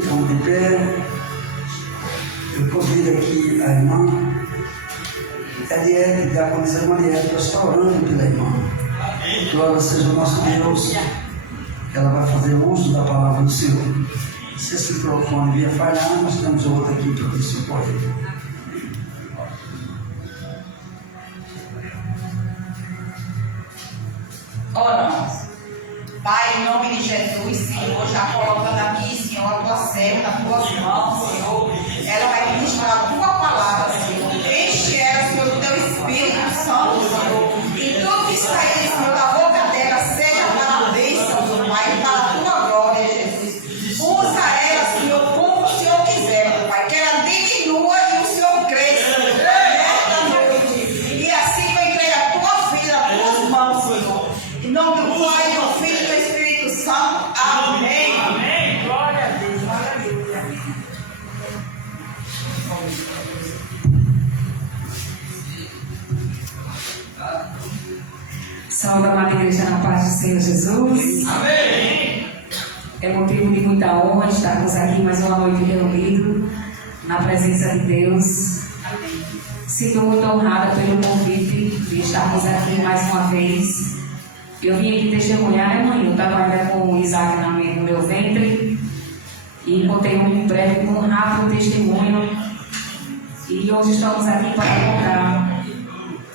Ficamos de pé. Eu convido aqui a irmã Eliette, da Comissão Mariette, para estar orando pela irmã. Que ela seja o nosso Deus. Ela vai fazer uso da palavra do Senhor. Se esse microfone vier falhar, nós temos outro aqui para nos socorrer. Oramos. Pai, em nome de Jesus, Senhor, já colocando aqui, Senhor, a tua serva nas tuas mãos, Senhor. Ela vai ministrar a tua palavra, Senhor. Enche ela, Senhor, do teu Espírito Santo, Senhor. E tudo que sair, Senhor, da boca dela, seja para a bênção, Senhor, Pai, e para a tua glória, Jesus. Usa ela, Senhor, como o Senhor quiser, meu Pai. Que ela diminua e o Senhor cresça, nesta noite. E assim eu entrego a tua vida nas tuas mãos, Senhor. Em nome do Pai, do Filho e do Espírito Santo. Amém. Amém. Glória a Deus. Aleluia. Salve a amada igreja na paz do Senhor Jesus. Amém. É motivo de muita honra estarmos aqui mais uma noite reunidos na presença de Deus. Sinto muito honrada pelo convite de estarmos aqui mais uma vez. Eu vim aqui testemunhar, né, mãe? Eu estava ainda com o Isaac no meu ventre e contei um breve, um rápido testemunho. E hoje estamos aqui para contar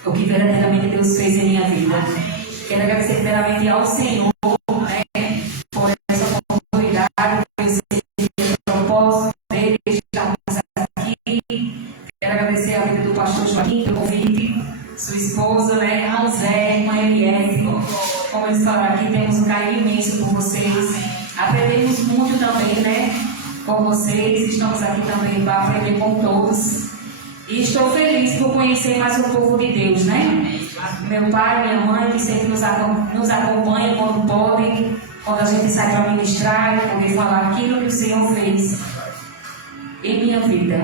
o que verdadeiramente Deus fez em minha vida. Quero agradecer primeiramente ao Senhor, né, por essa oportunidade, por esse propósito dele de estarmos aqui. Quero agradecer a vida do pastor Joaquim pelo convite, sua esposa, né, a Zé, irmã Eliette. Como eles falaram aqui, temos um carinho imenso por vocês. Aprendemos muito também, né, com vocês. Estamos aqui também para aprender com todos. E estou feliz por conhecer mais o povo de Deus, né? Meu pai, minha mãe, que sempre nos acompanham quando podem, quando a gente sai para ministrar e poder falar aquilo que o Senhor fez em minha vida.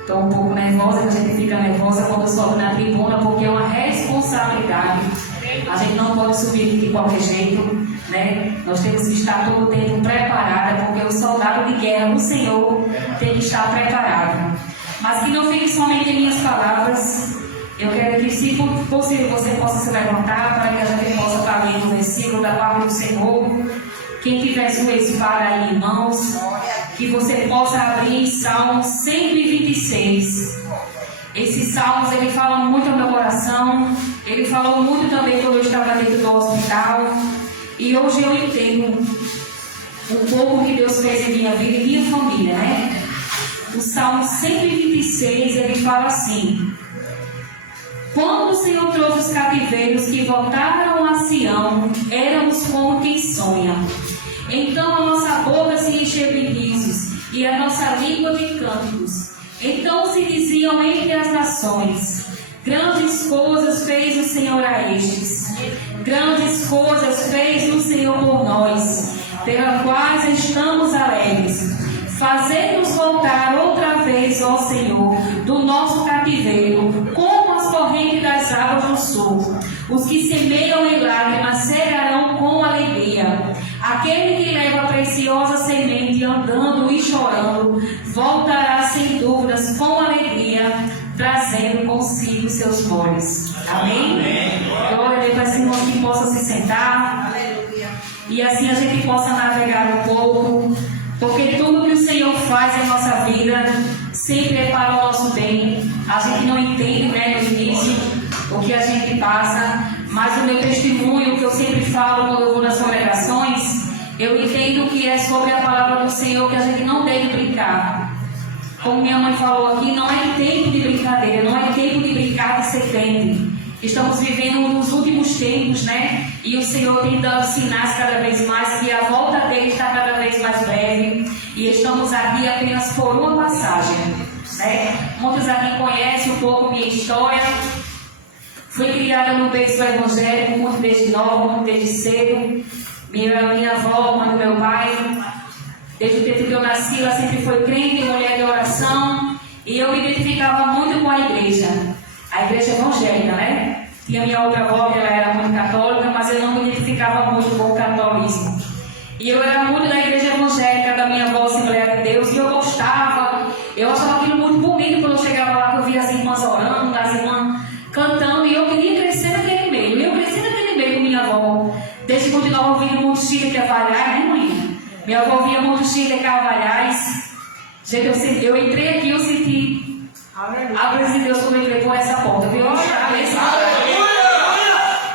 Estou um pouco nervosa, que a gente fica nervosa quando sobe na tribuna, porque é uma responsabilidade. A gente não pode subir de qualquer jeito, né? Nós temos que estar todo o tempo preparada, porque o soldado de guerra do Senhor tem que estar preparado. Mas que não fique somente em minhas palavras. Eu quero que, se possível, você possa se levantar para que a gente possa estar lendo o versículo da palavra do Senhor. Quem tiver sua espada aí, irmãos, que você possa abrir em Salmo 126. Esses salmos, ele fala muito ao meu coração. Ele falou muito também quando eu estava dentro do hospital. E hoje eu entendo um pouco que Deus fez em minha vida e minha família, né? O Salmo 126, ele fala assim: quando o Senhor trouxe os cativeiros que voltaram a Sião, éramos como quem sonha. Então a nossa boca se encheu de risos e a nossa língua de cânticos. Então se diziam entre as nações: grandes coisas fez o Senhor a estes. Grandes coisas fez o Senhor por nós, pelas quais estamos alegres. Fazei-nos voltar outra vez, ó Senhor, do nosso cativeiro, como as correntes das águas do sul. Os que semeiam em lágrimas cegarão com alegria. Aquele que leva a preciosa semente andando e chorando, voltará sem dúvidas com alegria, trazendo consigo seus molhos. Amém? Glória a Deus, para esse irmão que possa se sentar. Aleluia. E assim a gente possa navegar um pouco. Porque tudo que o Senhor faz em nossa vida sempre é para o nosso bem. A gente não entende, né, no início o que a gente passa, mas o meu testemunho, que eu sempre falo quando eu vou nas congregações, eu entendo que é sobre a palavra do Senhor, que a gente não deve brincar. Como minha mãe falou aqui, não é tempo de brincadeira, não é tempo de brincar de ser crente. Estamos vivendo nos últimos tempos, né? E o Senhor tem dado sinais cada vez mais que a volta dele está cada vez mais breve. E estamos aqui apenas por uma passagem, né? Muitos aqui conhecem um pouco minha história. Fui criada no berço do Evangelho, muito desde nova, muito desde cedo. Minha avó, mãe do meu pai, desde o tempo que eu nasci, ela sempre foi crente, mulher de oração. E eu me identificava muito com a igreja evangélica, né? Tinha minha outra avó, que ela era muito católica, mas eu não me identificava muito com o catolismo. E eu era muito da igreja evangélica da minha avó, Eu achava aquilo muito bonito quando eu chegava lá, que eu via as irmãs orando, as irmãs cantando, e eu queria crescer naquele meio. E eu cresci naquele meio com minha avó. Desde muito nova ouvindo muito Chile Carvalhais, né, mãe? Minha avó ouvia muito Chile Carvalhais. Gente, eu entrei aqui, eu senti a presença de Deus quando eu entrei por essa porta. Viu?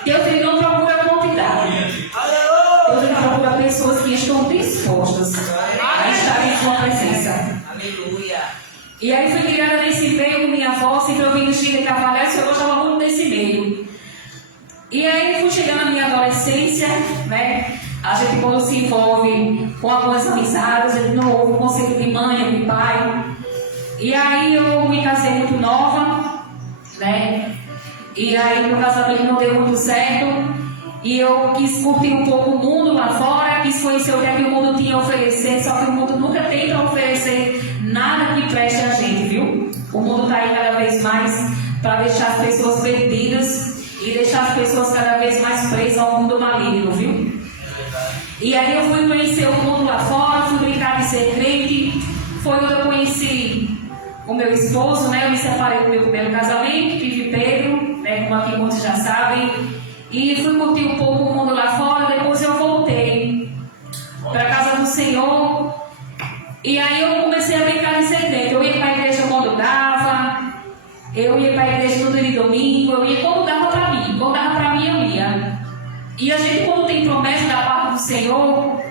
Deus ele não procura quantidade. Deus ele procura pessoas que estão dispostas a estar em sua presença. Aleluia. E aí fui criada nesse meio com minha avó, sempre ouvindo Chile Carvalhais, eu gostava muito desse meio. E aí fui chegando na minha adolescência, né? A gente quando se envolve com algumas amizades, a gente não ouve o conselho de mãe, de pai. E aí eu me casei muito nova, né? E aí meu casamento não deu muito certo. E eu quis curtir um pouco o mundo lá fora, quis conhecer o que o mundo tinha a oferecer, só que o mundo nunca tem para oferecer nada que preste a gente, viu? O mundo está aí cada vez mais para deixar as pessoas perdidas e deixar as pessoas cada vez mais presas ao mundo maligno, viu? E aí eu fui conhecer o mundo lá fora, fui brincar de ser crente. Foi quando eu conheci o meu esposo, né? Eu me separei do meu primeiro casamento, tive Pedro, né? Como aqui muitos já sabem. E fui curtir um pouco o mundo lá fora, depois eu voltei para a casa do Senhor. E aí eu comecei a brincar de ser crente. Eu ia para a igreja quando dava, eu ia para a igreja todo dia domingo, eu ia quando dava para mim. Quando dava para mim, eu ia. E a gente, quando tem promessa da parte do Senhor,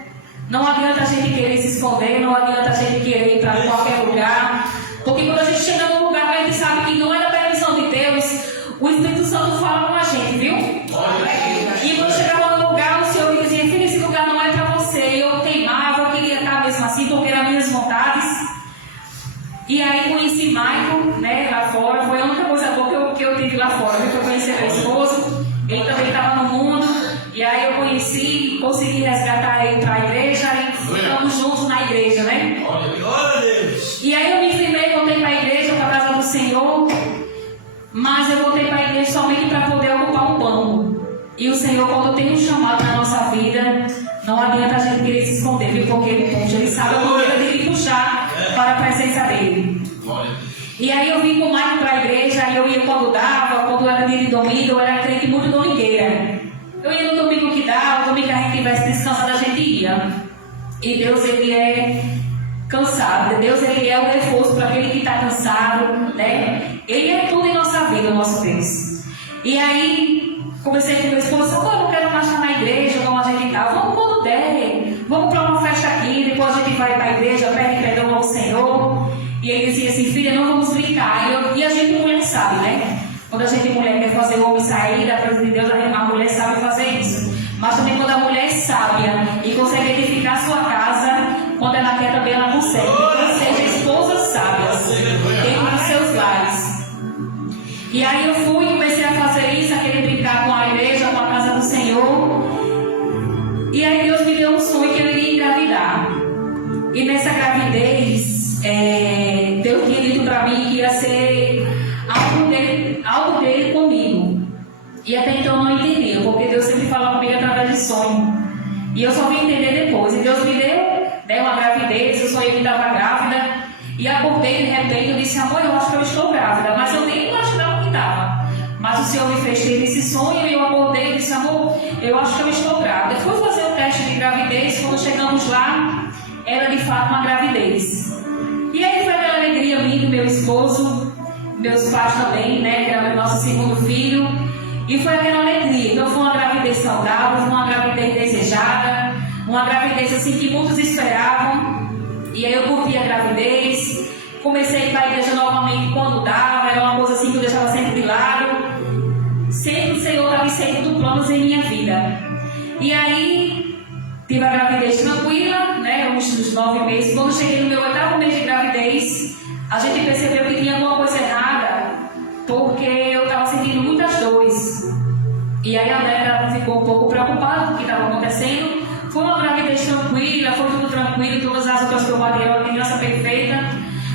não adianta a gente querer se esconder, não adianta a gente querer ir para qualquer lugar. Porque quando a gente chega num lugar, a gente sabe que não é da permissão de Deus, o Espírito Santo fala com a gente, viu? E quando eu chegava no lugar, o Senhor me dizia, filho, esse lugar não é para você. E eu queimava, eu queria estar mesmo assim, porque eram minhas vontades. E aí conheci Michael, né, lá fora. Foi a única coisa boa que eu tive lá fora, viu? Que eu conheci meu esposo, ele também estava no mundo. E aí eu conheci, consegui resgatar ele para a igreja e ficamos juntos na igreja, né? E aí eu me firmei, voltei para a igreja, para a casa do Senhor. Mas eu voltei para a igreja somente para poder ocupar um banco. E o Senhor, quando tem um chamado na nossa vida, não adianta a gente querer se esconder, viu? Porque ele sabe a maneira de me puxar para a presença dele. E aí eu vim com o Marco para a igreja, e eu ia quando dava, quando era dia de domingo, eu era crente muito domingueira. Eu ia no domingo que dava, no domingo que a gente tivesse descansado, a gente ia. E Deus, ele é cansado. Deus, ele é o reforço para aquele que está cansado, né? Ele é tudo em nossa vida, o nosso Deus. E aí, comecei com meu esposo, eu não quero mais estar na igreja, como a gente está. Vamos quando der, vamos para uma festa aqui, depois a gente vai para a igreja, pede perdão ao Senhor. E ele dizia assim, filha, não vamos brincar. E a gente mulher sabe, né? Quando a gente mulher quer fazer o homem sair da presença de Deus, a mulher sabe fazer isso. Mas também quando a mulher é sábia e consegue edificar a sua casa, quando ela quer também ela consegue. Então seja esposas sábias dentro dos seus lares. E aí eu fui e comecei a fazer isso, a querer brincar com a igreja, com a casa do Senhor. E aí Deus me deu um sonho que eu iria engravidar. E nessa gravidez, Deus tinha dito para mim que ia ser algo dele comigo. E até então eu não entendia, porque Deus sempre fala comigo através de sonho. E eu só vim entender depois. E Deus me deu uma gravidez, eu sonhei que estava grávida. E acordei de repente, eu disse, amor, eu acho que eu estou grávida. Mas eu nem imaginava que estava. Mas o Senhor me fez ter esse sonho e eu acordei e disse, amor, eu acho que eu estou grávida. Fui fazer o teste de gravidez, quando chegamos lá, era de fato uma gravidez. E aí foi aquela alegria minha do meu esposo, meus pais também, né, que era o nosso segundo filho. E foi aquela alegria. Então foi uma gravidez saudável, foi uma gravidez desejada, uma gravidez assim que muitos esperavam. E aí eu curti a gravidez, comecei a ir para a igreja novamente quando dava, era uma coisa assim que eu deixava sempre de lado. Sempre o Senhor estava inserindo planos em minha vida. E aí tive a gravidez tranquila, né, uns 9 meses. Quando cheguei no meu 8º mês de gravidez, a gente percebeu que tinha alguma coisa errada, porque eu estava sentindo muitas dores. E aí a Nera ficou um pouco preocupada com o que estava acontecendo. Foi uma gravidez tranquila, foi tudo tranquilo, todas as outras que eu batei, uma criança perfeita.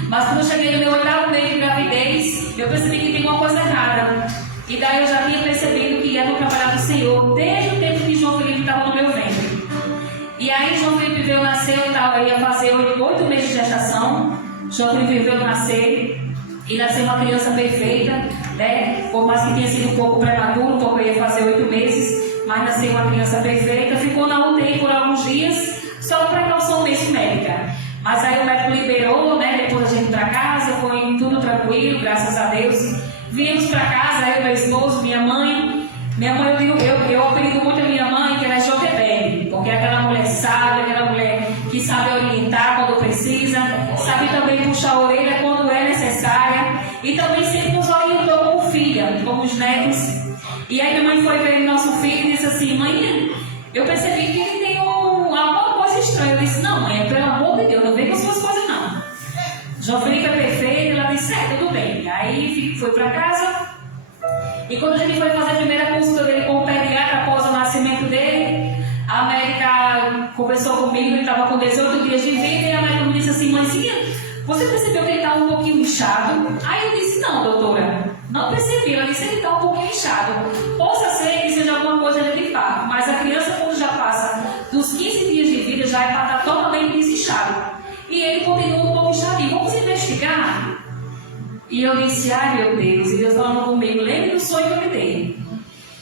Mas quando eu cheguei no meu 8º mês de gravidez, eu percebi que tinha uma coisa errada. E daí eu já tinha percebido que ia no trabalhar do Senhor, desde o tempo que João Felipe estava no meu ventre. E aí João Felipe veio nascer, eu ia fazer 8 meses de gestação. João Felipe veio nascer e nasceu uma criança perfeita, né? Por mais que tenha sido um pouco prematuro, porque ia fazer 8 meses, mas nasceu uma criança perfeita. Ficou na UTI por alguns dias, só por precaução mesmo médica. Mas aí o médico liberou, né? Depois a gente para casa, foi tudo tranquilo, graças a Deus. Viemos para casa, eu, meu esposo, minha mãe. Minha mãe, eu apelido muito a minha mãe, que ela é Joquebede, porque é aquela mulher sábia, aquela mulher que sabe orientar quando precisa, sabe também puxar a orelha quando é necessária, e também sempre nos orientou como filha, como os netos. E aí minha mãe foi ver nosso filho e disse assim: mãe, eu percebi que ele tem alguma coisa estranha. Eu disse: não, mãe, pelo amor de Deus, não vem com suas coisas não. João Felipe é perfeito. Ela disse: tudo bem. Aí foi para casa. E quando a gente foi fazer a primeira consulta dele com o pediatra após o nascimento dele, a médica conversou comigo, ele estava com 18 dias de vida, e a médica me disse assim: mãezinha, você percebeu que ele está um pouquinho inchado? Aí eu disse: não, doutora, não percebi. Ela disse: ele está um pouquinho inchado. Possa ser que seja alguma coisa de fato, mas a criança, quando já passa dos 15 dias de vida, já é para estar totalmente desinchado. E ele continua um pouco inchadinho. Vamos investigar? E eu disse: ai meu Deus, e Deus falando comigo, lembre do sonho que eu me dei.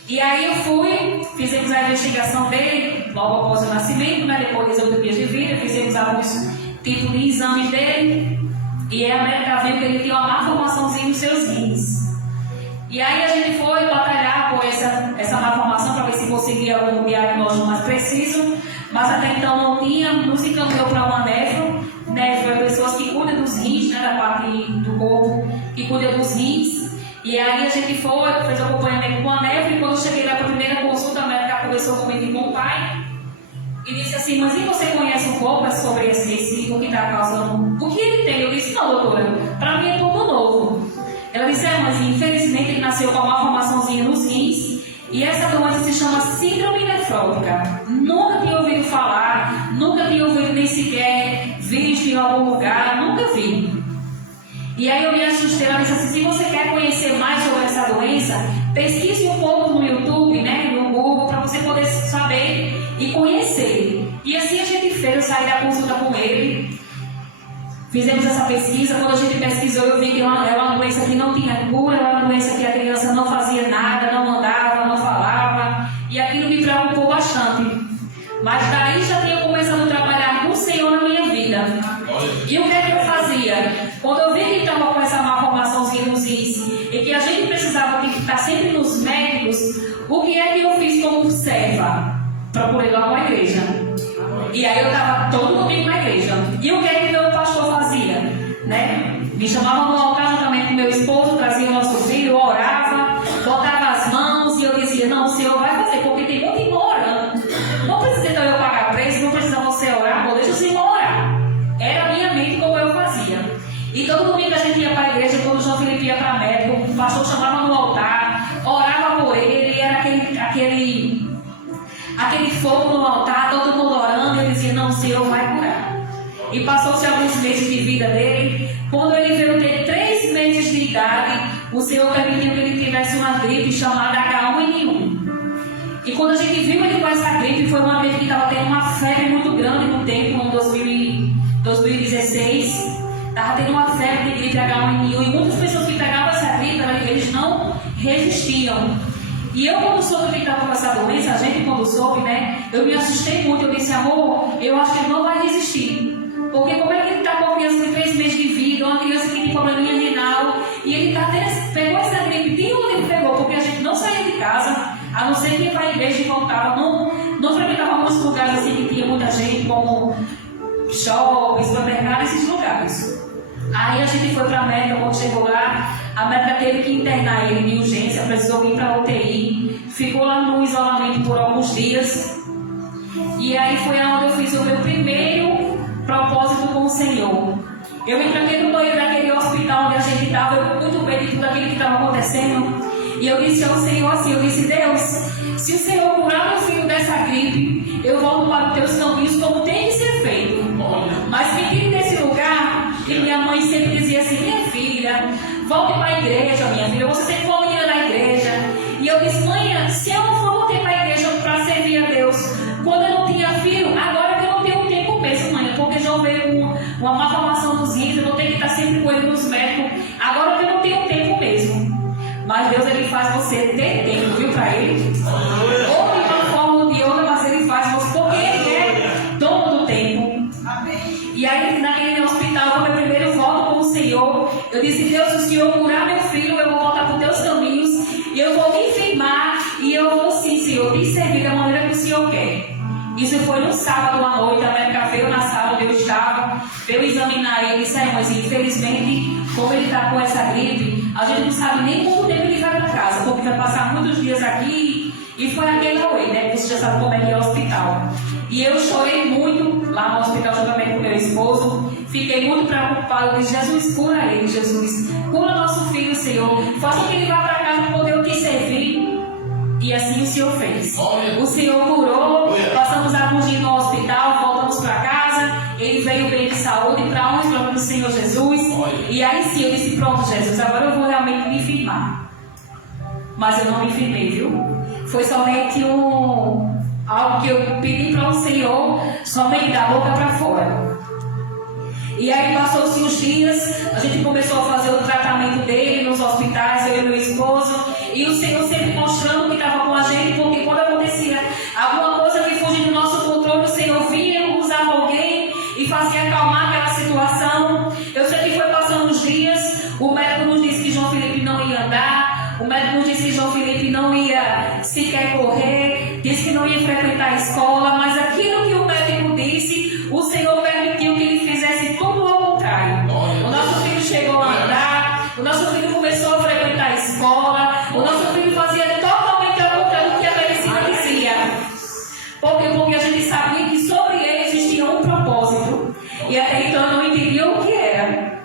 E aí eu fui, fizemos a investigação dele, logo após o nascimento, né, depois de 18 dias de vida, fizemos alguns tipos de exames dele, e a médica viu que ele tinha uma malformaçãozinha nos seus rins. E aí a gente foi batalhar por essa malformação para ver se conseguia algum diagnóstico mais preciso, mas até então não tinha, nos encaminhou para uma nefro. Nefro é pessoas que cuidam dos rins, né, da parte do corpo, que cuidam dos rins. E aí a gente foi, fez acompanhamento com a nefro, e quando eu cheguei lá para a primeira consulta, a médica conversou comigo e com o pai, e disse assim: mas e você conhece um pouco sobre esse o que está causando? O que ele tem? Eu disse: não, doutora, para mim é tudo novo. Ela disse: mas infelizmente ele nasceu com uma malformaçãozinha nos rins, e essa doença se chama síndrome nefrótica. Nunca tinha ouvido falar, nunca tinha ouvido nem sequer visto em algum lugar, nunca vi. E aí eu me assustei. Ela disse assim: se você quer conhecer mais sobre essa doença, pesquise um pouco no YouTube, né, no Google, para você poder saber e conhecer. E assim a gente fez. Eu saí da consulta com ele, fizemos essa pesquisa. Quando a gente pesquisou, eu vi que era uma doença que não tinha cura, era uma doença que a criança não fazia nada, não andava, não falava, e aquilo me preocupou bastante. Mas daí já tinha começado a trabalhar com o Senhor na minha vida. E o que é que eu fazia? Quando eu vi que ele estava com essa malformaçãozinha nos rins e que a gente precisava estar sempre nos médicos, o que é que eu fiz como serva? Procurei lá uma igreja. E aí eu estava todo domingo na igreja. E o que é que meu pastor fazia? Né? Me chamava no altar juntamente com meu esposo, trazia o nosso filho, eu orava, botava as mãos e eu dizia: não, o Senhor vai fazer, porque tem muito irmão orando. Não precisa então eu pagar preço, não precisa você orar, vou deixar o Senhor orar. Era a minha mente como eu fazia. E todo domingo a gente ia para a igreja, quando o João Felipe ia para médico, o pastor chamava no altar, orava por ele, e era aquele fogo no altar, todo mundo orando, e ele dizia: não, o Senhor vai curar. E passou-se alguns meses de vida dele. Quando ele veio ter 3 meses de idade, o Senhor permitiu que ele tivesse uma gripe chamada H1N1. E quando a gente viu ele com essa gripe, foi uma gripe que estava tendo uma febre muito grande no tempo, em 2016. Estava tendo uma febre de gripe H1N1, e muitas pessoas que pegavam essa gripe, eles não resistiam. E eu, quando soube que ele estava com essa doença, a gente quando soube, né, eu me assustei muito. Eu disse: amor, eu acho que ele não vai resistir. Porque como é que ele está com uma criança de 3 meses de vida, uma criança que tem probleminha renal, e ele pegou essa gripe, de onde ele pegou? Porque a gente não saía de casa, a não ser que ia para a igreja e voltava. Não frequentava muitos lugares assim que tinha muita gente, como shopping, supermercado, esses lugares. Aí a gente foi para a médica. Quando chegou lá, a médica teve que internar ele de urgência, precisou ir para a UTI, ficou lá no isolamento por alguns dias. E aí foi onde eu fiz o meu primeiro propósito com o Senhor. Eu me tranquei no banheiro daquele hospital onde a gente estava, eu muito bem de tudo aquilo que estava acontecendo. E eu disse ao Senhor assim: eu disse: Deus, se o Senhor curar meu filho dessa gripe, eu volto para os teus caminhos como tem que ser feito. Mas me tire desse lugar. E minha mãe sempre dizia assim: minha filha, volte para a igreja, minha filha, você sempre foi uma menina da igreja. E eu disse: mãe, se eu não for voltar para a igreja para servir a Deus, quando eu não tinha filho, agora que eu não tenho tempo mesmo, mãe, porque João veio uma malformação dos rins, eu vou ter que estar sempre com ele nos médicos. Agora que eu não tenho tempo mesmo. Mas Deus, ele faz você ter tempo, viu, para ele? Ou de uma forma ou de outra, mas ele faz você, porque ele é dono do tempo. Amém. E aí, naquele hospital, quando eu primeiro volto com o Senhor, eu disse: Deus, se o Senhor curar meu filho, eu vou voltar para os teus caminhos, e eu vou me firmar, e eu vou sim, Senhor, te servir da maneira que o Senhor quer. Isso foi no sábado à noite, a médica veio na sala onde eu estava, veio examinar ele e disse: mas infelizmente, como ele está com essa gripe, a gente não sabe nem quanto tempo ele vai para casa, porque vai passar muitos dias aqui, e foi aquele away, né? Você já sabe como é que é o hospital. E eu chorei muito lá no hospital juntamente com meu esposo, fiquei muito preocupada, eu disse: Jesus, cura ele, Jesus, cura nosso filho, Senhor, faça que ele vá para casa para poder te servir. E assim o Senhor fez. O Senhor curou, passamos alguns dias no hospital, voltamos para casa, ele veio bem de saúde, para onde? Para o Senhor Jesus. E aí sim eu disse: pronto, Jesus, agora eu vou realmente me firmar. Mas eu não me firmei, viu? Foi somente algo que eu pedi para o Senhor, somente da boca para fora. E aí passou-se os dias, a gente começou a fazer o tratamento dele nos hospitais, eu e meu esposo, e o Senhor sempre mostrando que estava com a gente, porque quando acontecia alguma coisa que fugia do nosso controle, o Senhor vinha, usava alguém e fazia acalmar aquela situação. Eu sei que foi passando os dias, o médico nos disse que João Felipe não ia andar, o médico nos disse que João Felipe não ia sequer correr, disse que não ia frequentar a escola, mas aquilo que o médico disse, o Senhor permitiu que ele fizesse tudo ao contrário. O nosso filho chegou a andar, o nosso filho começou a frequentar a escola, o nosso filho fazia totalmente ao contrário do que a medicina dizia. Porque a gente sabia que sobre ele existia um propósito, e até então eu não entendia o que era.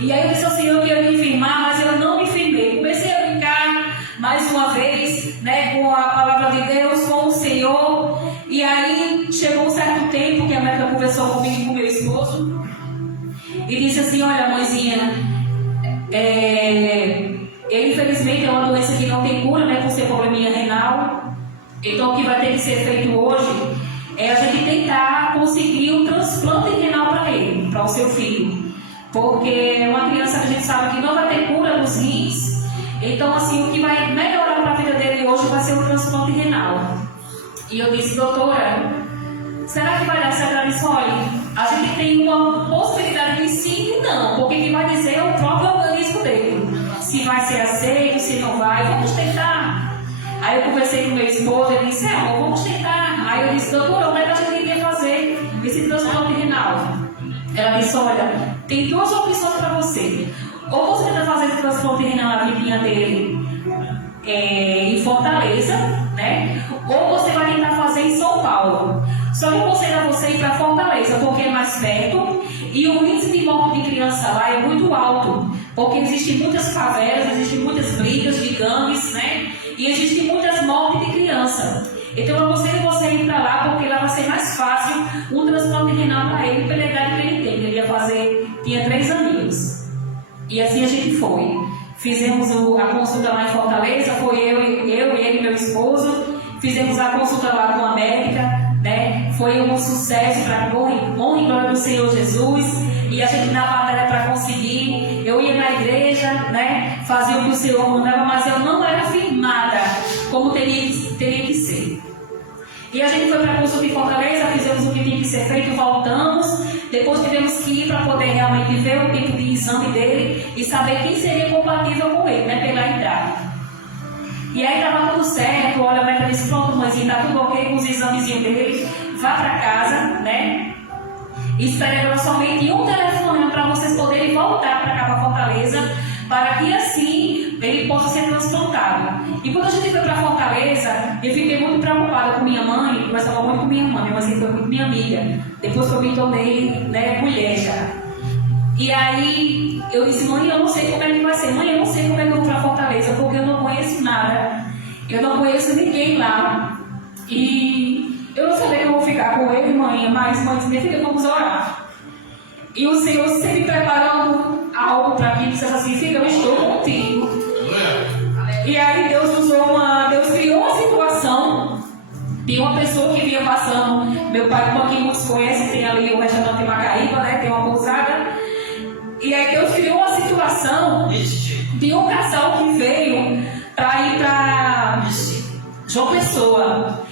E aí eu disse ao Senhor que eu ia me firmar, mas eu não me firmei. Comecei a brincar mais uma vez, né, com a palavra de Deus, com o Senhor. E aí chegou um certo tempo que a médica conversou comigo e com meu esposo e disse assim: olha, mãezinha, ele infelizmente é uma doença que não tem cura, né, por ser probleminha renal. Então o que vai ter que ser feito hoje é a gente tentar conseguir um transplante renal para ele, para o seu filho. Porque é uma criança que a gente sabe que não vai ter cura nos rins. Então assim, o que vai melhorar para a vida dele hoje vai ser o transplante renal. E eu disse: doutora, será que vai dar certo? Ela disse: olha, a gente tem uma possibilidade de sim e não, porque quem vai dizer é o próprio organismo dele, se vai ser aceito, se não vai, vamos tentar. Aí eu conversei com meu esposo, ele disse: amor, vamos tentar. Aí eu disse: doutora, como é que a gente quer fazer esse transplante renal? Ela disse: olha, tem duas opções para você. Ou você tenta fazer esse transplante renal na vidinha dele em Fortaleza, né? Ou você vai tentar fazer em São Paulo. Só que eu aconselho a você ir para Fortaleza, porque é mais perto e o índice de morte de criança lá é muito alto, porque existem muitas favelas, existem muitas brigas de gangues, né? E existem muitas mortes de criança. Então eu aconselho você a ir para lá, porque lá vai ser mais fácil um transplante renal para ele, pela idade que ele tem. Ele ia fazer, tinha 3 aninhos. E assim a gente foi. Fizemos a consulta lá em Fortaleza, foi eu, ele, meu esposo. Fizemos a consulta lá com a médica, né? Foi um sucesso, para honra e glória do Senhor Jesus. E a gente na batalha para conseguir. Eu ia na igreja, né? Fazia o que o Senhor mandava, mas eu não era firmada como teria que ser. E a gente foi para a consulta em Fortaleza, fizemos o que tinha que ser feito, voltamos. Depois tivemos que ir para poder realmente ver o tipo de exame dele e saber quem seria compatível com ele, né? Pela idade. E aí estava tudo certo, olha, a médica disse: pronto, mãezinha, está tudo ok com os examezinhos dele, vá para casa, né? E espera somente um telefone para vocês poderem voltar para cá, para Fortaleza, para que assim ele possa ser transplantado. E quando a gente foi para Fortaleza, eu fiquei muito preocupada com minha mãe, conversava muito com minha mãe, mas foi muito minha amiga. Depois que eu me tornei, né, mulher já. E aí eu disse: mãe, eu não sei como é que vai ser. Mãe, eu não sei como é que eu vou para Fortaleza, porque eu não conheço nada. Eu não conheço ninguém lá. E eu não sabia que eu vou ficar com ele, mãe, mas mãe, minha filha, vamos orar. E o Senhor sempre preparando algo para mim, disse assim: filha, eu estou contigo. E aí Deus criou uma situação de uma uma pessoa que vinha passando, meu pai, como aqui muitos conhecem, tem ali o restaurante Macaíba, né? Tem uma pousada. E aí Deus criou uma situação de um casal que veio para ir para João Pessoa.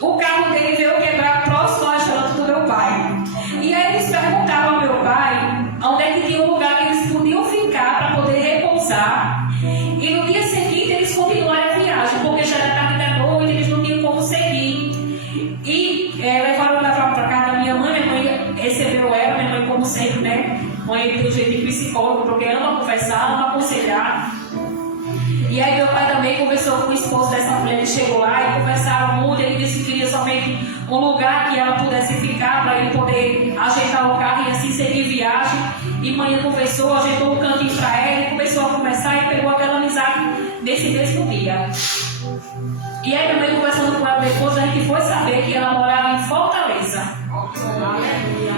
O carro dele veio quebrar próximo ao restaurante do meu pai. E aí eles perguntavam ao meu pai onde é que tinha um lugar que eles podiam ficar para poder repousar. E no dia seguinte eles continuaram a viagem, porque já era tarde da noite, eles não tinham como seguir. E levaram para casa da minha mãe recebeu ela, minha mãe como sempre, né? Mãe tem um jeito de psicólogo, porque ama conversar, ama aconselhar. E aí meu pai também conversou com o esposo dessa mulher, ele chegou lá e conversaram muito, ele disse que queria somente um lugar que ela pudesse ficar para ele poder ajeitar o carro e assim seguir viagem. E mãe conversou, ajeitou um cantinho para ela, e começou a conversar e pegou aquela amizade nesse mesmo dia. E aí minha mãe conversando com ela depois, a gente foi saber que ela morava em Fortaleza.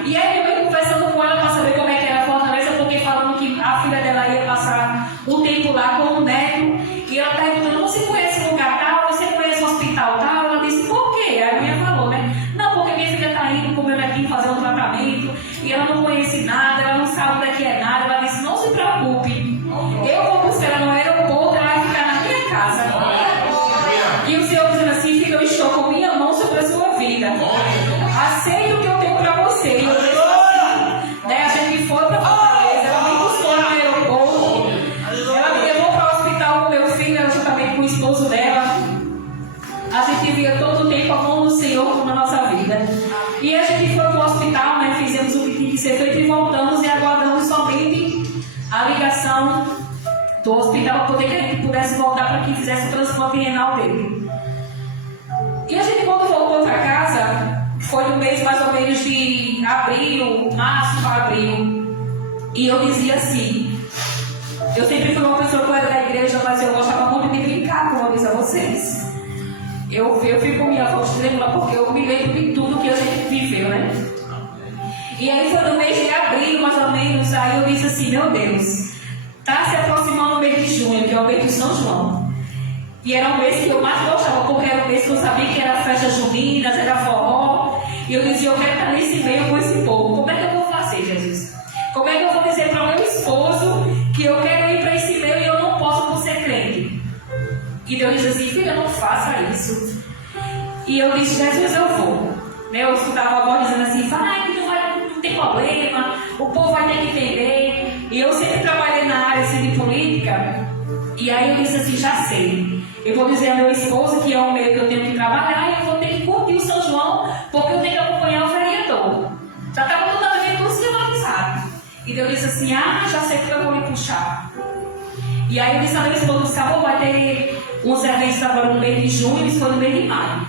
E aí minha mãe conversando com ela para saber como é que era Fortaleza, porque falando que a filha dela ia passar um tempo lá com o neto. E ela perguntando, você conhece o lugar tal? Você conhece o hospital tal? Ela disse, por quê? Aí a mulher falou, né? Não, porque minha filha está indo com o meu netinho fazer um tratamento e ela não conhece nada, ela não sabe onde é que é nada. Ela disse, não se preocupe, eu vou buscar ela no aeroporto, ela vai ficar na minha casa. E o Senhor dizendo assim, filho, eu estou com minha mão sobre a sua vida. Aceita o que eu tenho para você. E eu disse assim, né? A gente foi para Fortaleza, ela me buscou no aeroporto, ela me levou para o hospital com meu filho, juntamente com o esposo dela. A gente via todo o tempo a mão do Senhor na nossa vida. E a gente foi para o hospital, né? Fizemos o que tinha que ser feito e voltamos e aguardamos somente a ligação do hospital para poder que a gente pudesse voltar para que fizesse o transplante renal dele. E a gente, quando voltou para casa, foi no mês mais ou menos de abril, março para abril. E eu dizia assim, eu sempre fui uma pessoa que era da igreja, mas eu gostava muito de brincar, como eu disse a vocês. Eu fico com minha voz trêmula porque eu me lembro de tudo que a gente viveu, né? E aí foi no mês de abril, mais ou menos, aí eu disse assim, meu Deus, está se aproximando o mês de junho, que é o mês de São João. E era um mês que eu mais gostava, porque era um mês que eu sabia que era festa junina, era forró. E eu dizia, eu quero estar nesse meio com esse povo. Como é que eu vou fazer, Jesus? Como é que eu vou dizer para o meu esposo que eu quero ir para esse meio e eu não posso por ser crente? E Deus disse assim, filha, não faça isso. E eu disse, Jesus, eu vou. Eu escutava a voz dizendo assim, não tem problema, o povo vai ter que entender. E eu sempre trabalhei na área assim, de política. E aí eu disse assim, já sei. Eu vou dizer ao meu esposo que é um meio que eu tenho que trabalhar e eu vou ter que curtir o São João, porque eu tenho que acompanhar o vereador. Já estava tudo a ver com o seu WhatsApp. E Deus disse assim, já sei que eu vou lhe puxar. E aí eu disse ao meu esposo, vai ter uns eventos agora no mês de junho, isso foi no mês de maio.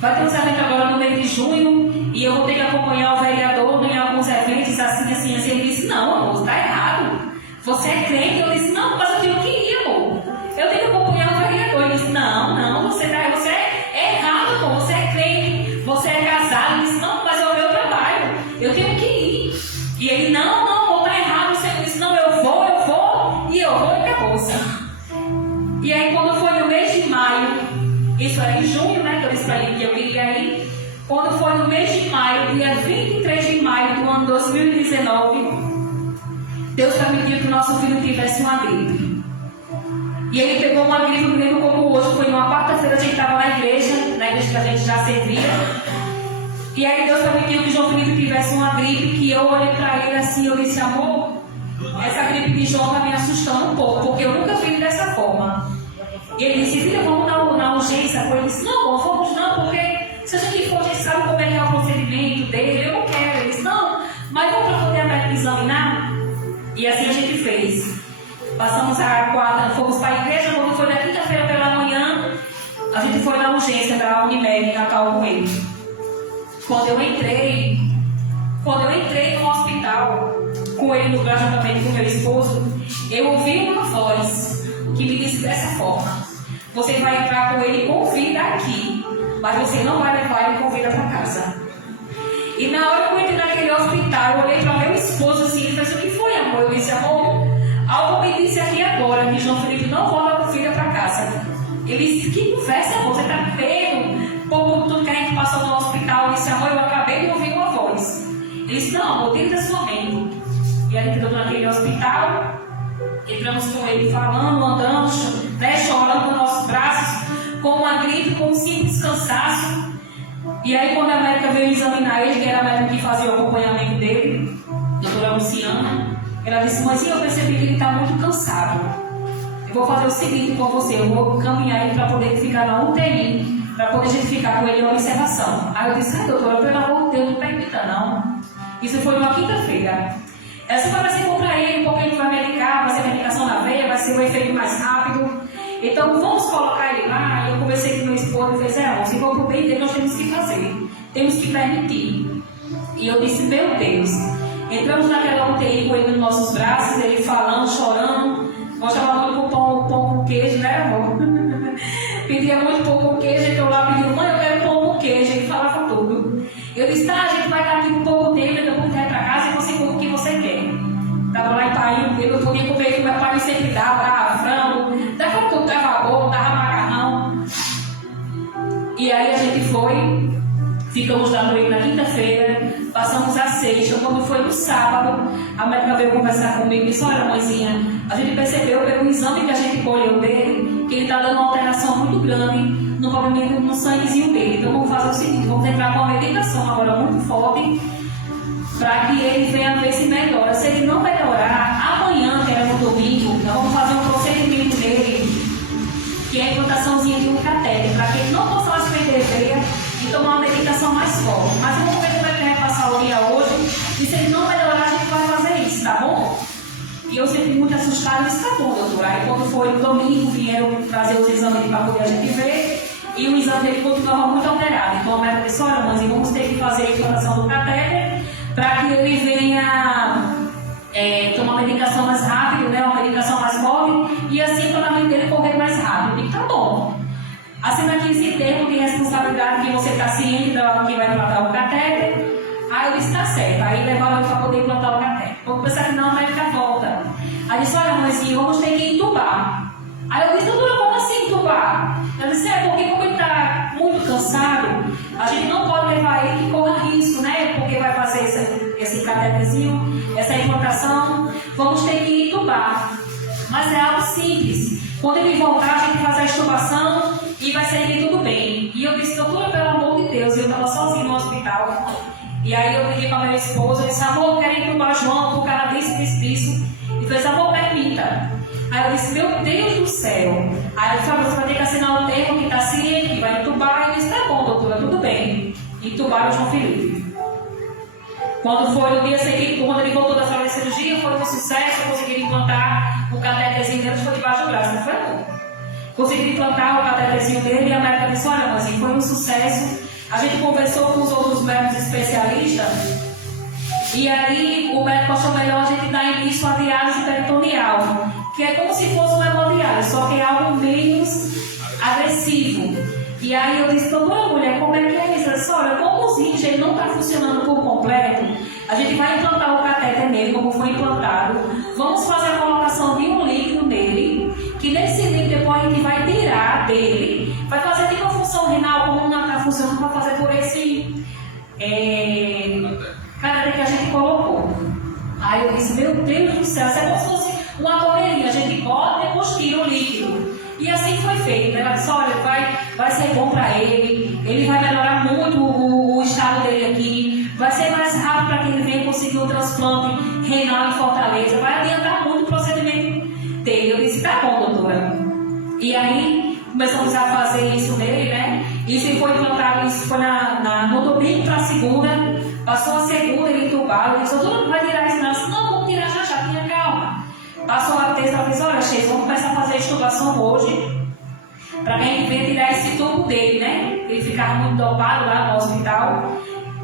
Vai ter uns eventos agora no mês de junho e eu vou ter que acompanhar o vereador em alguns eventos assim. Ele disse, não, amor, está errado. Você é crente? Eu disse, não, mas eu tenho que ir, amor. Eu tenho que acompanhar o vereador. Ele disse, não, você é errado, amor. Você é crente, você é casado. Ele disse, não, mas é o meu trabalho. Eu tenho que ir. E ele, não, amor, está errado. Ele disse, não, eu vou, e eu vou e acabou-se. E aí, quando foi no mês de maio, isso era em junho, né, que eu disse para ele que eu queria ir. Quando foi no mês de maio, dia 23 de maio do ano 2019, Deus permitiu que o nosso filho tivesse uma gripe. E ele pegou uma gripe, eu lembro como hoje, foi numa quarta-feira, a gente estava na igreja que a gente já servia. E aí Deus permitiu que João Felipe tivesse uma gripe, que eu olhei para ele assim, eu disse, amor, essa gripe de João está me assustando um pouco, porque eu nunca vi dessa forma. E ele disse, filha, vamos na urgência? Ele disse, não, vamos não, porque se a gente for, a gente sabe como é que é o procedimento dele, eu não quero. Ele disse, não, mas vamos para poder a examinar? E assim a gente fez. Passamos a quarta, fomos para a igreja, quando foi na quinta-feira pela manhã, a gente foi na urgência da Unimed, na Natal com ele. Quando eu entrei no hospital, com ele no braço também com meu esposo, eu ouvi uma voz que me disse dessa forma, você vai entrar com ele com vida aqui, mas você não vai levar ele com vida para casa. E na hora que eu entrei naquele hospital, eu olhei para meu esposo assim, ele disse, o que foi, amor? Eu disse, amor, algo me disse aqui agora que João Felipe não volta com filha para casa. Ele disse, que conversa, amor, você está vendo? Pouco tudo que a gente E a gente entrou naquele hospital, entramos com ele falando, andando, né, chorando nos nossos braços, com uma gripe, com um simples cansaço. E aí quando a médica veio examinar ele, que era a médica que fazia o acompanhamento dele, a doutora Luciana, ela disse, mas eu percebi que ele está muito cansado. Eu vou fazer o seguinte com você, eu vou caminhar ele para poder ficar na UTI, para poder a gente ficar com ele em observação. Aí eu disse, doutora, pelo amor de Deus, não permita não. Isso foi numa quinta-feira. Essa vai ser bom para ele, porque ele vai medicar, vai ser medicação na veia, vai ser um efeito mais rápido. Então vamos colocar ele lá. Eu conversei com meu esposo e fez, se for pro bem dele, nós temos que fazer. Temos que permitir. E eu disse, meu Deus. Entramos naquela UTI com ele nos nossos braços, ele falando, chorando. Gostava muito com pão com queijo, né, amor? Pedia muito pão com queijo, então lá pediu, mãe, eu quero pão com queijo. Ele falava tudo. Eu disse, tá, a gente vai dar aqui um pouco dele, eu vou ter para casa e você come o que você quer. Estava lá em Painho, eu podia comer o que meu pai sempre dava frango, dava tudo, dava bolo, dava macarrão. E aí a gente foi, ficamos lá com ele na quinta-feira, passamos a sexta. Quando foi no sábado, a médica veio conversar comigo e disse, olha, mãezinha, a gente percebeu pelo exame que a gente colheu dele, que ele está dando uma alteração muito grande no movimento no sanguezinho dele. Então vamos fazer o seguinte, vamos entrar com uma medicação agora muito forte, para que ele venha ver se melhora. Se ele não melhorar, amanhã, que era no domingo, nós vamos fazer um procedimento nele, que é a implantaçãozinha de um catéter, para que ele não possa mais perder veia e tomar uma medicação mais forte. Mas vamos ver como é que vai passar o dia hoje, e se ele não melhorar, a gente vai fazer isso, tá bom? E eu sempre muito assustada, disse, tá bom, doutora. Aí quando foi no domingo, vieram trazer os exames para poder a gente ver, e o exame dele continuava muito alterado. Então a médica disse, olha, mãe, vamos ter que fazer a implantação do catéter, para que ele venha tomar uma medicação mais rápido, né, uma medicação mais forte, e assim o tratamento dele correr mais rápido. E tá bom. Assina aqui esse termo de responsabilidade que você está ciente da que vai implantar o catéter. Aí eu disse, tá certo. Aí levaram ele para poder implantar o catéter. Vamos pensar que não, a médica volta. Aí disse, olha, mãezinha, vamos ter que entubar. Aí eu disse, doutora, como assim entubar? Eu disse, porque como ele está muito cansado, a gente não pode levar ele que corra risco, né? Porque vai fazer esse catetezinho, essa implantação, vamos ter que entubar. Mas é algo simples. Quando ele voltar, a gente faz a extubação e vai sair tudo bem. E eu disse, doutora, pelo amor de Deus, eu estava sozinho no hospital. E aí eu liguei para minha esposa, eu disse, amor, eu quero entubar João, por causa disso. E fez, amor, permita. Aí eu disse, meu Deus do céu. Aí eu falei, você vai ter que assinar um termo que está ciente, que vai entubar. E eu disse, tá bom, doutora, tudo bem. Entubaram o João Felipe. Quando foi no dia seguinte, quando ele voltou da sala de cirurgia, foi um sucesso, eu consegui implantar o catetezinho dele, foi debaixo do braço, não foi bom. Consegui implantar o catetezinho dele e a médica disse, olha, mas foi um sucesso. A gente conversou com os outros médicos especialistas e aí o médico achou melhor a gente dar início à diálise peritoneal, que é como se fosse uma hemodiálise, só que é algo menos agressivo. E aí eu disse, doutora mulher, como é que é isso? Ela disse, olha, como os rins ele não está funcionando por completo, a gente vai implantar o catéter nele, como foi implantado. Vamos fazer a colocação de um líquido nele, que nesse líquido depois a gente vai tirar dele, vai fazer tipo a função renal, como não está funcionando, vai fazer por esse catéter que a gente colocou. Aí eu disse, meu Deus do céu, isso é como se fosse uma correria, a gente bota e depois tira o líquido. E assim foi feito, né? Ela disse, olha, vai ser bom para ele vai melhorar muito o estado dele aqui, vai ser mais rápido para que ele venha conseguir um transplante renal em Fortaleza, vai adiantar muito o procedimento dele. Eu disse, tá bom, doutora. E aí começamos a fazer isso nele, né? Isso foi implantado, isso foi no domingo para a segunda, passou a segunda, ele entubado, eu disse, doutora, não vai tirar isso não? Eu disse, não, vamos tirar já, tenha calma. Passou a terça, ela disse, olha, Sheila, vamos começar a fazer a extubação hoje, para que a gente venha tirar esse tubo dele, né? Ele ficava muito dopado lá no hospital.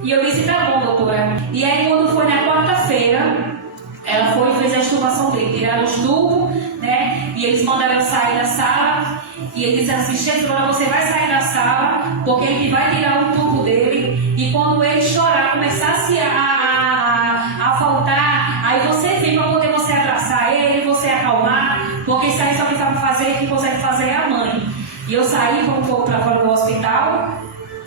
E eu disse, tá bom, doutora. E aí, quando foi na quarta-feira, ela foi e fez a extubação dele. Tiraram os tubos, né? E eles mandaram eu sair da sala. E ele disse assim, Sheila, você vai sair da sala, porque a gente vai tirar o tubo dele. E quando ele chorar, começasse a faltar, aí você vem para poder você abraçar ele, você acalmar, porque isso aí só que sabe fazer, que consegue fazer é a mãe. E eu saí para fora do hospital,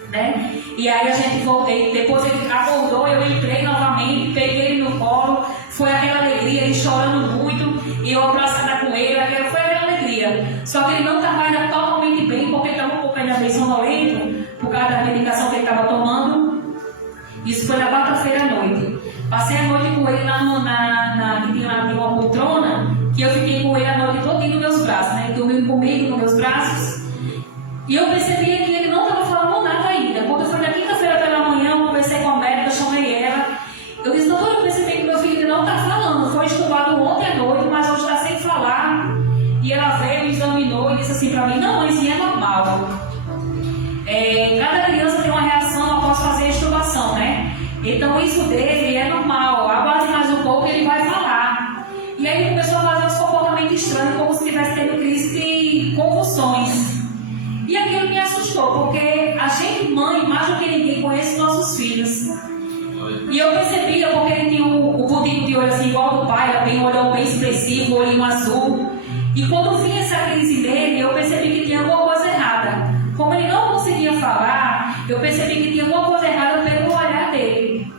né? E aí a gente voltei, depois ele acordou, eu entrei novamente, peguei ele no colo, foi aquela alegria. alegria, ele chorando muito, e eu abraçada com ele, foi aquela alegria. Só que ele não estava ainda totalmente bem, porque estava um pouco ainda bem sonolento, por causa da medicação que ele estava tomando. Isso foi na quarta-feira à noite. Passei a noite com ele lá que tinha uma poltrona, que eu fiquei com ele a noite toda nos meus braços, né? Ele dormiu comigo nos meus braços. E eu percebia que ele não estava falando nada ainda. Quando foi na quinta-feira pela manhã, eu conversei com a médica, chamei ela. Eu disse, doutora, eu percebi que meu filho não está falando. Foi estubado ontem à noite, mas hoje está sem falar. E ela veio, examinou e disse assim para mim, não, mãezinha, é normal. Cada criança tem uma reação após fazer a extubação, né? Então isso dele é normal. Aguarde mais um pouco e ele vai falar. E aí ele começou a fazer uns comportamentos estranhos, como se estivesse tendo crise de convulsões. E aquilo me assustou, porque a gente, mãe, mais do que ninguém, conhece nossos filhos. E eu percebia, porque ele tinha o putinho de olho assim, igual do pai, era bem olhão bem expressivo, olhinho azul. E quando vinha essa crise dele, eu percebi que tinha alguma coisa errada. Como ele não conseguia falar, eu percebi que tinha alguma coisa errada pelo olhar dele.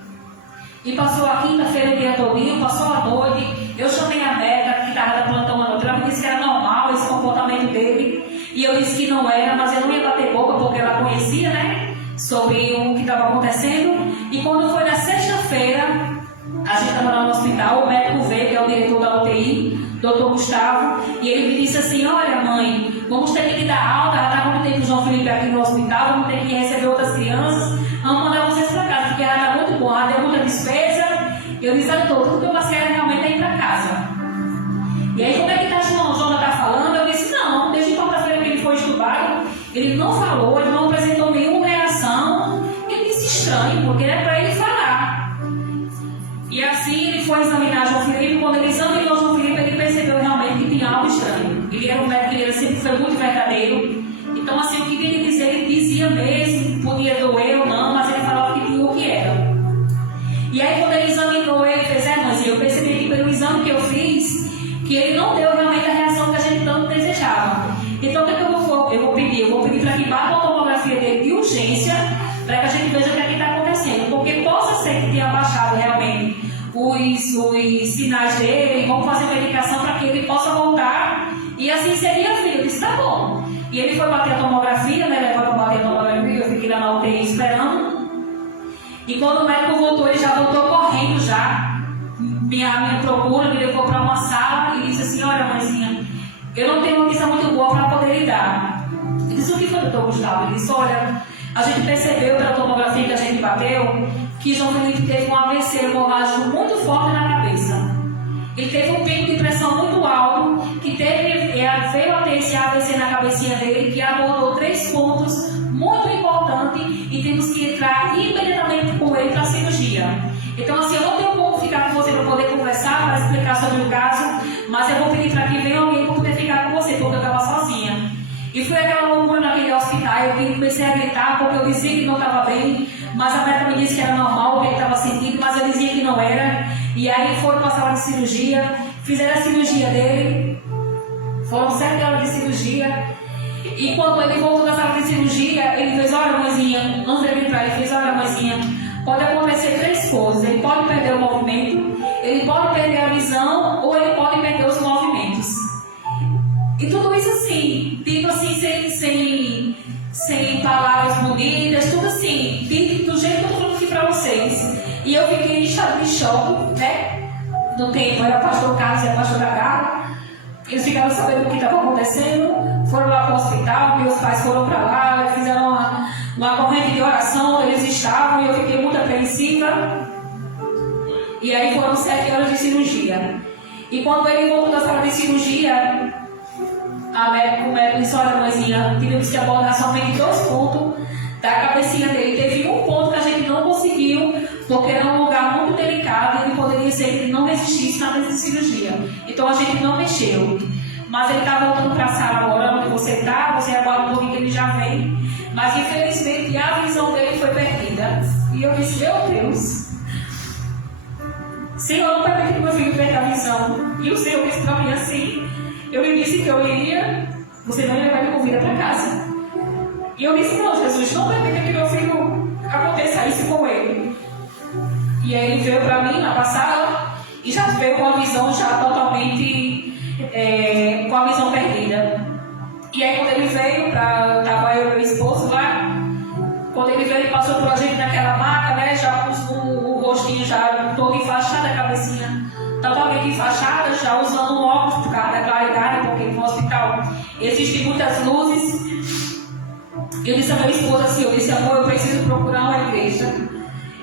E passou a quinta-feira o dia todinho, passou a noite, eu chamei a médica que estava da plantão à noite, ela me disse que era normal esse comportamento dele. E eu disse que não era, mas eu não ia bater boca porque ela conhecia, né, sobre o que estava acontecendo. E quando foi na sexta-feira, a gente estava lá no hospital, o médico veio, que é o diretor da UTI, doutor Gustavo, e ele me disse assim, olha mãe, vamos ter que lhe dar alta, ela está muito tempo o João Felipe aqui no hospital, vamos ter que receber outras crianças, vamos mandar vocês para casa, porque ela está muito boa, ela deu muita despesa. Eu disse, doutor, tudo que eu passei era realmente ir para casa. E aí, como é que está João? João está falando? Eu disse, não, desde quarta-feira que ele foi estubado, ele não falou, ele não apresentou nenhuma reação. Ele disse estranho, porque era para ele falar. E assim ele foi examinar João Felipe. Quando ele examinou João Felipe, ele percebeu realmente que tinha algo estranho. Ele era um médico, ele sempre foi muito verdadeiro. Então, assim, o que ele dizia, ele dizia mesmo, podia doer ou não, mas ele falava que tinha o que era. E aí, quando ele examinou, ele fez, mas eu percebi que pelo exame que eu fiz, que ele não deu realmente a reação que a gente tanto desejava. Então, o que eu vou pedir? Eu vou pedir para que bata a tomografia dele de urgência, para que a gente veja o que é que está acontecendo. Porque possa ser que tenha baixado realmente os sinais dele, vamos fazer medicação para que ele possa voltar, e assim seria filho. Eu disse, tá bom. E ele foi bater a tomografia, né? Levou para bater a tomografia, eu fiquei lá na UTI esperando. E quando o médico voltou, ele já voltou correndo já. Me procura, me levou para uma sala e disse assim, olha mãezinha, eu não tenho notícia muito boa para poder lhe dar. Eu disse, o que foi, doutor Gustavo? Ele disse, olha, a gente percebeu pela tomografia que a gente bateu que João Felipe teve um AVC hemorrágico muito forte na cabeça. Ele teve um pico de pressão muito alto, que veio a ter esse AVC na cabecinha dele, que abordou 3 pontos muito importantes e temos que entrar imediatamente com ele para a cirurgia. Então, assim, eu não tenho como ficar com você para poder conversar, para explicar sobre o caso, mas eu vou pedir para que venha alguém para poder ficar com você, porque eu estava sozinha. E foi aquela loucura naquele hospital, eu comecei a gritar porque eu dizia que não estava bem, mas a médica me disse que era normal, que ele estava sentindo, mas eu dizia que não era. E aí foram para a sala de cirurgia, fizeram a cirurgia dele, foram 7 horas de cirurgia. E quando ele voltou da sala de cirurgia, ele fez, olha mãezinha, antes de entrar, ele fez, olha mãezinha, pode acontecer 3 coisas. Ele pode perder o movimento, ele pode perder a visão ou ele pode perder os movimentos. E tudo isso assim, dito assim, sem palavras bonitas, tudo assim, dito do jeito que eu estou falando aqui para vocês. E eu fiquei em estado de choque, né? No tempo era o pastor Carlos e a pastora Gala. Eles ficaram sabendo o que estava acontecendo, foram lá para o hospital, meus pais foram para lá, fizeram uma corrente de oração, eles estavam e eu fiquei muito apreensiva. E aí foram 7 horas de cirurgia. E quando ele voltou da sala de cirurgia, o médico disse, olha mãezinha, tivemos que abordar somente 2 pontos da cabecinha dele. Teve um ponto que a gente não conseguiu, porque era um lugar muito delicado e ele poderia ser que ele não resistisse na mesa de cirurgia. Então a gente não mexeu. Mas ele está voltando para a sala agora, onde você está, você aguarda um pouquinho que ele já vem. Mas infelizmente a visão dele foi perdida. E eu disse, meu Deus, Senhor, não permite que meu filho perca a visão. E o Senhor disse para mim assim, eu lhe disse que eu iria, você não ia levar me convida para casa. E eu disse, não, Jesus, não permita que meu filho aconteça isso com ele. E aí ele veio para mim, lá para a sala, e já veio com a visão já totalmente com a visão perdida. E aí quando ele veio, estava eu e meu esposo lá, quando ele veio, ele passou por a gente naquela maca, né, já com o rostinho já todo enfaixado, a cabecinha totalmente enfaixada, já usando um óculos por causa da claridade, porque no hospital existem muitas luzes. Eu disse a meu esposo assim, eu disse, amor, eu preciso procurar uma igreja.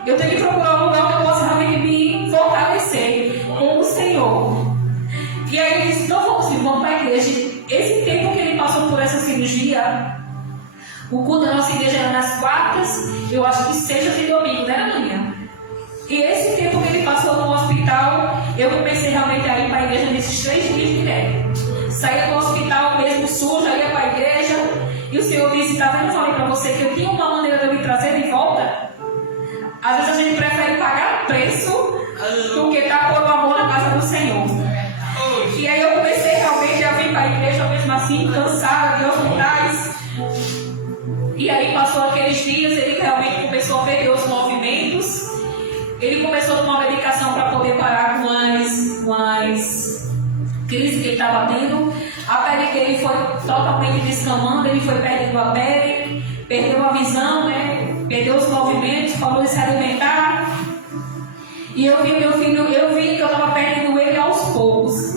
Eu tenho que procurar um lugar onde eu possa realmente me fortalecer com o Senhor. E aí ele disse, não vamos para a igreja. Esse tempo que ele passou por essa cirurgia, o culto da nossa igreja era nas quartas, eu acho que sexta e domingo, né, Aninha? E esse tempo que ele passou no hospital, eu comecei realmente a ir para a igreja nesses 3 dias direto. Saía do hospital mesmo sujo, ia para a igreja, e o Senhor disse, tá vendo, eu falei para você que eu tinha uma maneira de eu me trazer de volta? Às vezes a gente prefere pagar preço do que estar por amor na casa do Senhor. E aí eu comecei realmente a vir para a igreja mesmo assim, cansada de hospitais. E aí passou aqueles dias, ele realmente começou a perder os movimentos. Ele começou a tomar medicação para poder parar com as crises que ele estava tendo. A pele dele foi totalmente descamando, ele foi perdendo a pele, perdeu a visão, né? Perdeu os movimentos, parou de se alimentar. E eu vi meu filho, eu vi que eu estava perdendo ele aos poucos.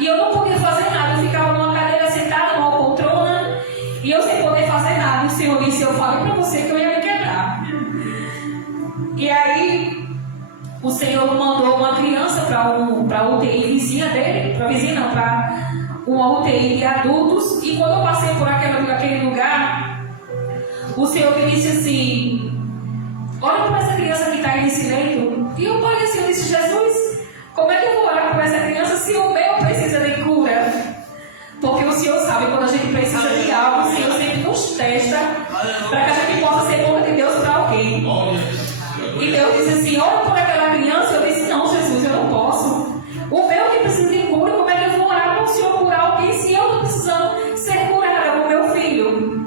E eu não podia fazer nada, eu ficava numa cadeira sentada, numa poltrona, e eu sem poder fazer nada. O Senhor disse, eu falei para você que eu ia me quebrar. E aí, o Senhor mandou uma criança para a UTI vizinha dele, para uma UTI de adultos. E quando eu passei por aquele lugar, o Senhor me disse assim, olha para essa criança que está aí nesse leito. E eu olhei assim, eu disse, Jesus, como é que eu vou orar por essa criança se o meu precisa de cura? Porque o Senhor sabe, quando a gente precisa de algo, o Senhor sempre nos testa para que a gente possa ser boca de Deus para alguém. E Deus disse assim, olha por aquela criança. Eu disse, não, Jesus, eu não posso. O meu que precisa de cura, como é que eu vou orar para o Senhor curar alguém se eu estou precisando ser curada com o meu filho?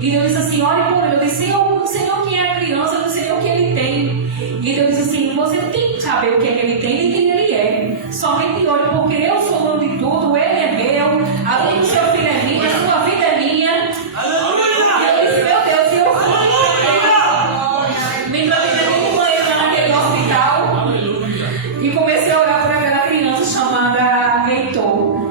E Deus disse assim, olha por ele. Eu disse, eu não sei o que é a criança, eu não sei o que ele tem. E Deus disse assim, você não tem que saber o que é que ele tem nem quem ele é. Somente olhe, porque eu sou dono de tudo, ele é meu, a vida do seu filho é minha, a sua vida é minha. E eu disse, meu Deus, e eu fui me trabalhando de manhã naquele hospital. E comecei a orar por aquela criança chamada Heitor.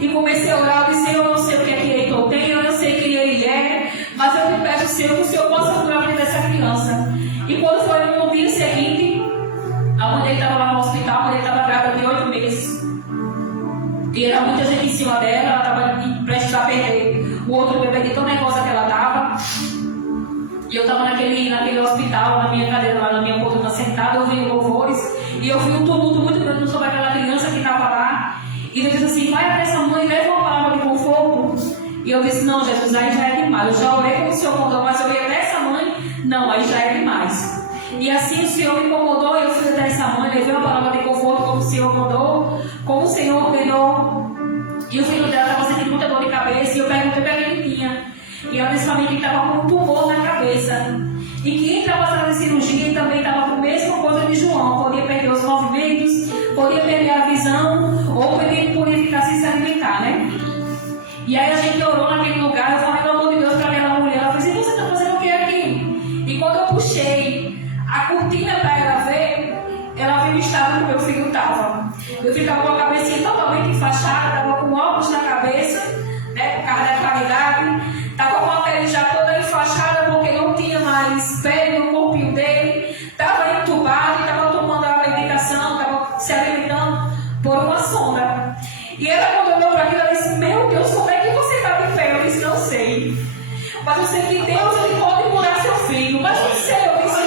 E comecei a orar, eu disse, eu não sei o que é que Heitor tem, eu não sei quem ele é, mas eu me peço Senhor, que o Senhor possa curar a vida dessa criança. E quando foi no dia seguinte, a mulher estava lá no hospital, a mulher estava grávida de 8 meses. E era muita gente em cima dela, ela estava prestes a perder o outro bebê de tão nervosa que ela estava. E eu estava naquele hospital, na minha cadeira, lá na minha poltrona sentada, ouvindo louvores. E eu vi um tumulto muito grande sobre aquela criança que estava lá. E Deus disse assim, vai para essa mãe, leva uma palavra de conforto. E eu disse, não, Jesus, aí já é demais. Eu já orei como o Senhor mandou, mas eu orei nessa mãe, não, aí já é demais. E assim o Senhor me incomodou, e eu fui até essa mãe, levei uma palavra de conforto como o Senhor mandou, como o Senhor ordenou. E o filho dela estava sentindo muita dor de cabeça, e eu perguntei para quem ele tinha. E ela disse para mim que estava com um tumor na cabeça. E que estava fazendo cirurgia e também estava com a mesma coisa de João, podia perder os movimentos, podia perder a visão, ou podia ficar sem se alimentar, né? E aí a gente orou naquele lugar, eu falei, pelo amor de Deus, para aquela mulher. Ela disse, você está fazendo o que aqui? E quando eu puxei a cortina para ela ver, ela viu o estado que meu filho estava. Eu ficava com a cabecinha totalmente enfaixada, estava com óculos na cabeça, né, por causa da claridade. Estava com a pele já toda enfaixada, porque não tinha mais pele no corpinho dele. Estava entubado, estava tomando a medicação, estava se alimentando por uma sonda. E ela, quando olhou para aquilo, ela disse, meu Deus, como é que você está de pé? Eu disse, não sei. Mas eu sei que Deus, ele pode curar seu filho. Mas não sei, eu disse,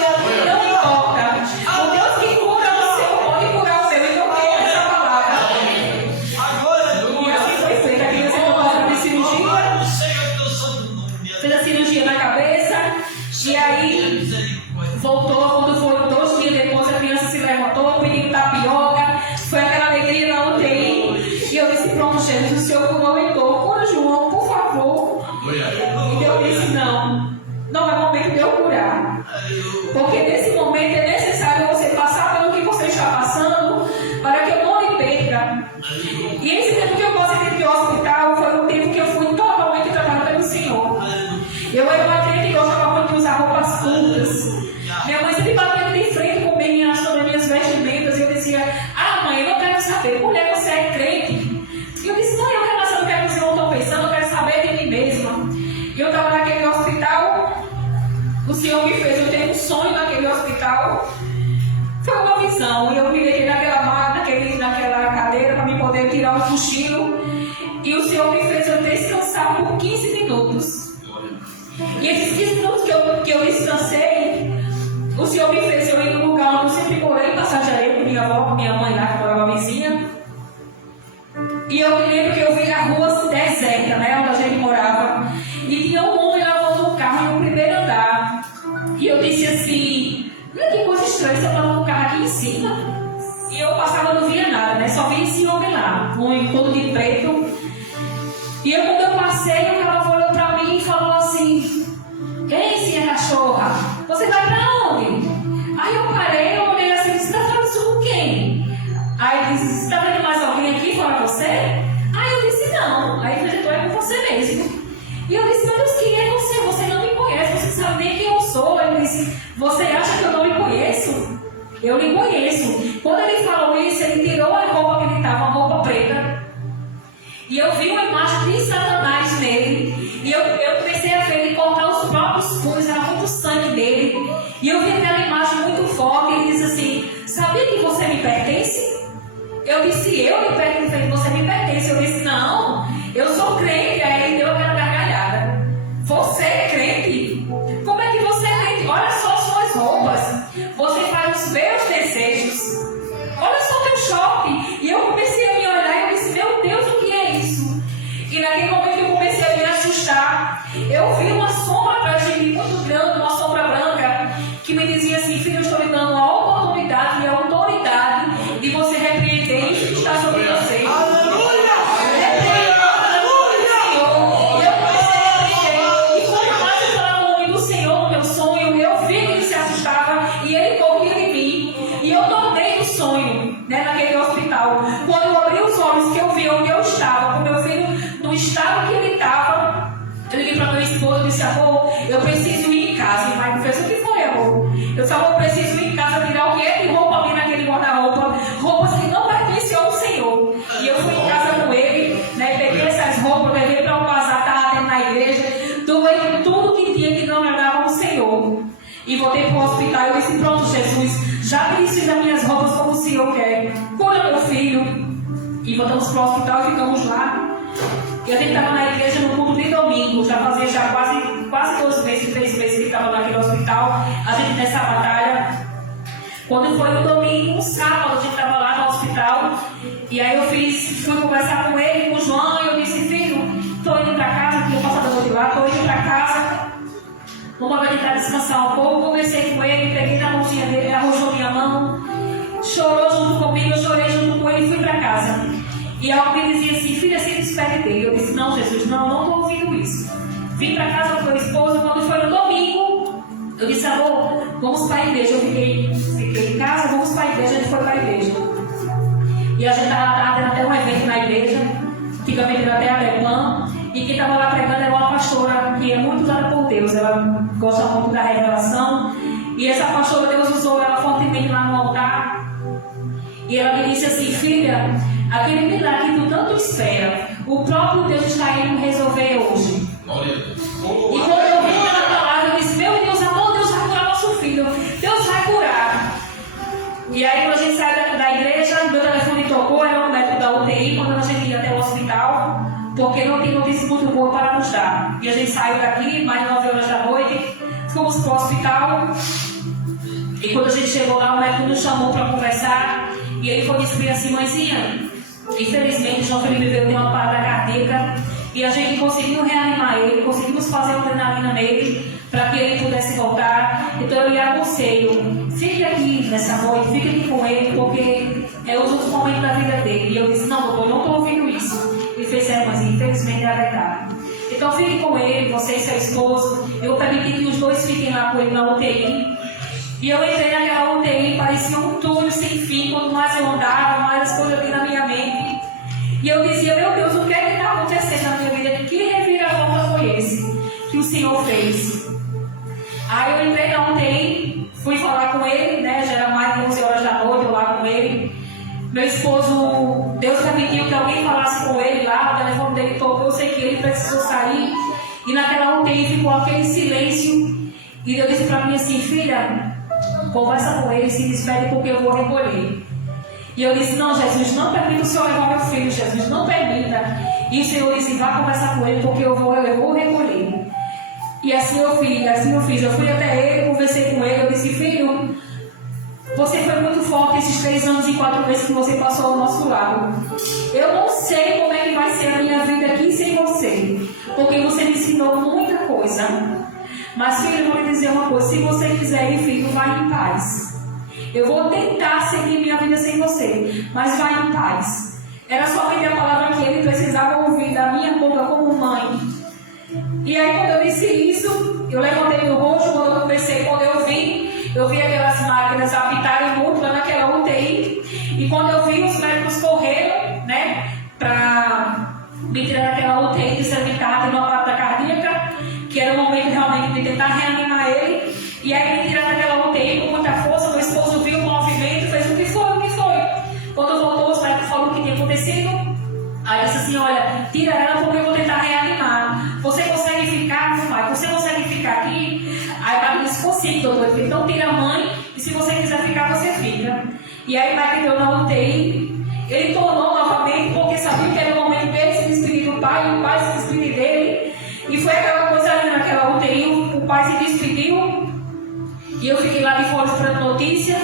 não importa. O Deus que cura o seu pode curar o seu. Então eu quero essa palavra. E assim foi feita. A criança voltou de cirurgia. Fez a cirurgia na cabeça. E aí voltou, quando foi 2 dias depois, a criança se levantou, pediu tapioca. Foi aquela alegria na UTI. E eu disse, pronto, Jesus, o Senhor curou e cura João, por favor. E Deus disse, não é momento de eu curar. Porque nesse momento é necessário você passar pelo que você está passando, E esse tempo que eu passei de hospital foi um tempo que eu fui totalmente tratada pelo Senhor. Eu era uma crente que gostava muito de usar roupas curtas. Minha mãe sempre batendo de frente comigo sobre as minhas vestimentas. E eu dizia: ah, mãe, eu não quero saber, mulher, você é crente. E eu disse: não, eu quero saber o que vocês não estão pensando, eu quero saber de mim mesma. E eu estava naquele hospital, o Senhor me fez, eu tenho um sonho naquele hospital. Foi uma visão, e eu me deitei naquela cadeira para me poder tirar um cochilo. E o Senhor me fez eu descansar por 15 minutos. E esses 15 minutos que eu descansei, o Senhor me fez eu ir no lugar onde eu sempre morei, em Passagem Areia, com minha avó, minha mãe lá, que morava vizinha. E eu me lembro que eu vi a rua deserta, né, onde a gente morava. E tinha um homem lavando um carro no primeiro andar. E eu disse assim: que coisa estranha, você tá lavando um carro aqui em cima. E eu passava, não via nada, né? Só via esse homem lá, um todo de preto. E eu, quando eu passei, o cara olhou pra mim e falou assim: ei, minha cachorra, você vai pra onde? Aí eu parei, eu olhei assim e disse: você tá falando isso com quem? Aí ele disse: você tá vendo mais alguém aqui fora você? Aí eu disse: não. Aí ele disse: então é com você mesmo. E eu disse: meu Deus, quem é você? Você não me conhece, você sabe nem quem eu sou. Ele disse: você acha que eu não lhe conheço? Eu lhe conheço. Quando ele falou isso, ele tirou a roupa que ele estava, uma roupa preta. E eu vi uma imagem de Satanás nele. E eu comecei a ver ele cortar os próprios punhos, era muito sangue dele. E eu vi aquela imagem muito forte. Ele disse assim: sabia que você me pertence? Eu disse: eu lhe pertenço, você me pertence. Eu disse: não, eu sou crente. Aí ele deu aquela gargalhada: você é crente? Como é que você é crente? Olha só suas roupas, você faz os meus desejos, olha só teu shopping. E eu comecei a me olhar e eu disse: meu Deus, o que é isso? E naquele momento eu comecei a me assustar. Eu vi uma sombra atrás de mim muito grande, uma sombra branca, que me dizia assim: filho, eu estou lhe dando a oportunidade e a autoridade de você repreender isso que está sobre você. Quando eu abri os olhos, que eu vi onde eu estava, com meu filho no estado que ele estava, eu liguei para meu esposo e disse: amor, eu preciso ir em casa. E vai me fez: o que foi, amor? Eu disse: amor, eu preciso ir em casa tirar o que é de roupa ali naquele guarda-roupa, roupas que não pertencem ao Senhor. E eu fui em casa com ele, né, peguei essas roupas, levei para um bazar, estava dentro da igreja, doei tudo que tinha que não agradava ao Senhor. E voltei para o hospital e eu disse: pronto, Jesus, já preciso das minhas roupas como o Senhor quer. Cura meu filho. E voltamos para o hospital e ficamos lá. E a gente estava na igreja no culto de domingo. Já fazia quase 2 meses, 3 meses que estava naquele hospital. A gente nessa batalha. Quando foi no domingo, um sábado, a gente estava lá no hospital. E aí eu fui conversar com ele, com o João. E eu disse: filho, estou indo para casa, que eu passo a noite lá, estou indo para casa. Vamos tentar descansar um pouco. Conversei com ele, peguei na mãozinha dele, ele arrojou minha mão, chorou junto comigo, eu chorei junto com ele e fui para casa. E algo me dizia assim: filha, se despede dele. Eu disse: não, Jesus, não estou ouvindo isso. Vim para casa com meu esposo. Quando foi no domingo, eu disse: amor, vamos para a igreja. Eu fiquei em casa, vamos para a igreja. A gente foi para a igreja. E a gente estava tendo até um evento na igreja, fica vendendo até Alepã. E quem estava lá pregando era uma pastora que é muito usada por Deus. Ela gosta muito da revelação. E essa pastora, Deus usou ela fortemente lá no altar. E ela me disse assim: filha, aquele milagre que tu tanto espera, o próprio Deus está indo resolver hoje. E quando eu vi aquela palavra, eu disse: meu Deus, amor, Deus vai curar nosso filho. Deus vai curar. E aí, quando a gente saiu da igreja, meu telefone tocou, era o médico da UTI, quando a gente ia até o hospital, porque não tem notícia muito boa para nos dar. E a gente saiu daqui, mais de 9 horas da noite, fomos para o hospital. E quando a gente chegou lá, o médico nos chamou para conversar. E ele foi dizer assim: mãezinha, infelizmente João Felipe veio ter uma parada cardíaca. E a gente conseguiu reanimar ele, conseguimos fazer uma adrenalina nele, para que ele pudesse voltar. Então eu lhe aconselho: fique aqui nessa noite, fique aqui com ele, porque é os últimos momentos da vida dele. E eu disse: não, doutor, eu não estou ouvindo isso. Ele fez: mas infelizmente é a verdade. Então fique com ele, você e seu esposo. Eu permiti que os dois fiquem lá com ele na UTI. E eu entrei naquela UTI, parecia um túnel sem fim. Quanto mais eu andava, mais as coisas vinham na minha mente. E eu dizia, meu Deus, o que é que está acontecendo na minha vida? Que reviravolta foi esse que o Senhor fez? Aí eu entrei na UTI, fui falar com ele, né? Já era mais de 11 horas da noite, eu lá com ele. Meu esposo, Deus permitiu que alguém falasse com ele lá, o telefone dele tocou, eu sei que ele precisou sair. E naquela UTI ficou aquele silêncio. E Deus disse para mim assim, filha, conversa com ele, se despede porque eu vou recolher. E eu disse, não, Jesus, não permita o Senhor levar meu filho, Jesus, não permita. E o Senhor disse, vá conversar com ele porque eu vou recolher. E assim eu fiz. Eu fui até ele, conversei com ele, eu disse, filho, você foi muito forte esses 3 anos e 4 meses que você passou ao nosso lado. Eu não sei como é que vai ser a minha vida aqui sem você, porque você me ensinou muita coisa. Mas filho, eu vou lhe dizer uma coisa, se você quiser ir, filho, vai em paz. Eu vou tentar seguir minha vida sem você, mas vai em paz. Era somente a palavra que ele precisava ouvir da minha boca como mãe. E aí quando eu disse isso, eu levantei meu rosto, quando eu comecei, quando eu vi aquelas máquinas apitarem muito lá naquela UTI. E quando eu vi, os médicos correram, né, para me tirar daquela UTI de cervical e uma parada cardíaca, que era o momento realmente de tentar reanimar ele. E aí me tiraram daquela UTI com muita força. Meu esposo viu o movimento, fez o que foi? Quando voltou, os médicos falaram o que tinha acontecido. Aí disse assim, olha, tira ela porque eu vou tentar reanimar. Você consegue ficar, meu pai? Você consegue ficar aqui? Aí o pai disse, consigo, doutor. Então tira a mãe e se você quiser ficar, você fica. E aí o pai entrou na UTI. Ele tornou novamente porque sabia que era o momento dele se despedir do pai e o pai se despedir dele. E foi aquela coisa ali naquela UTI, o pai se despediu. E eu fiquei lá de fora esperando notícia.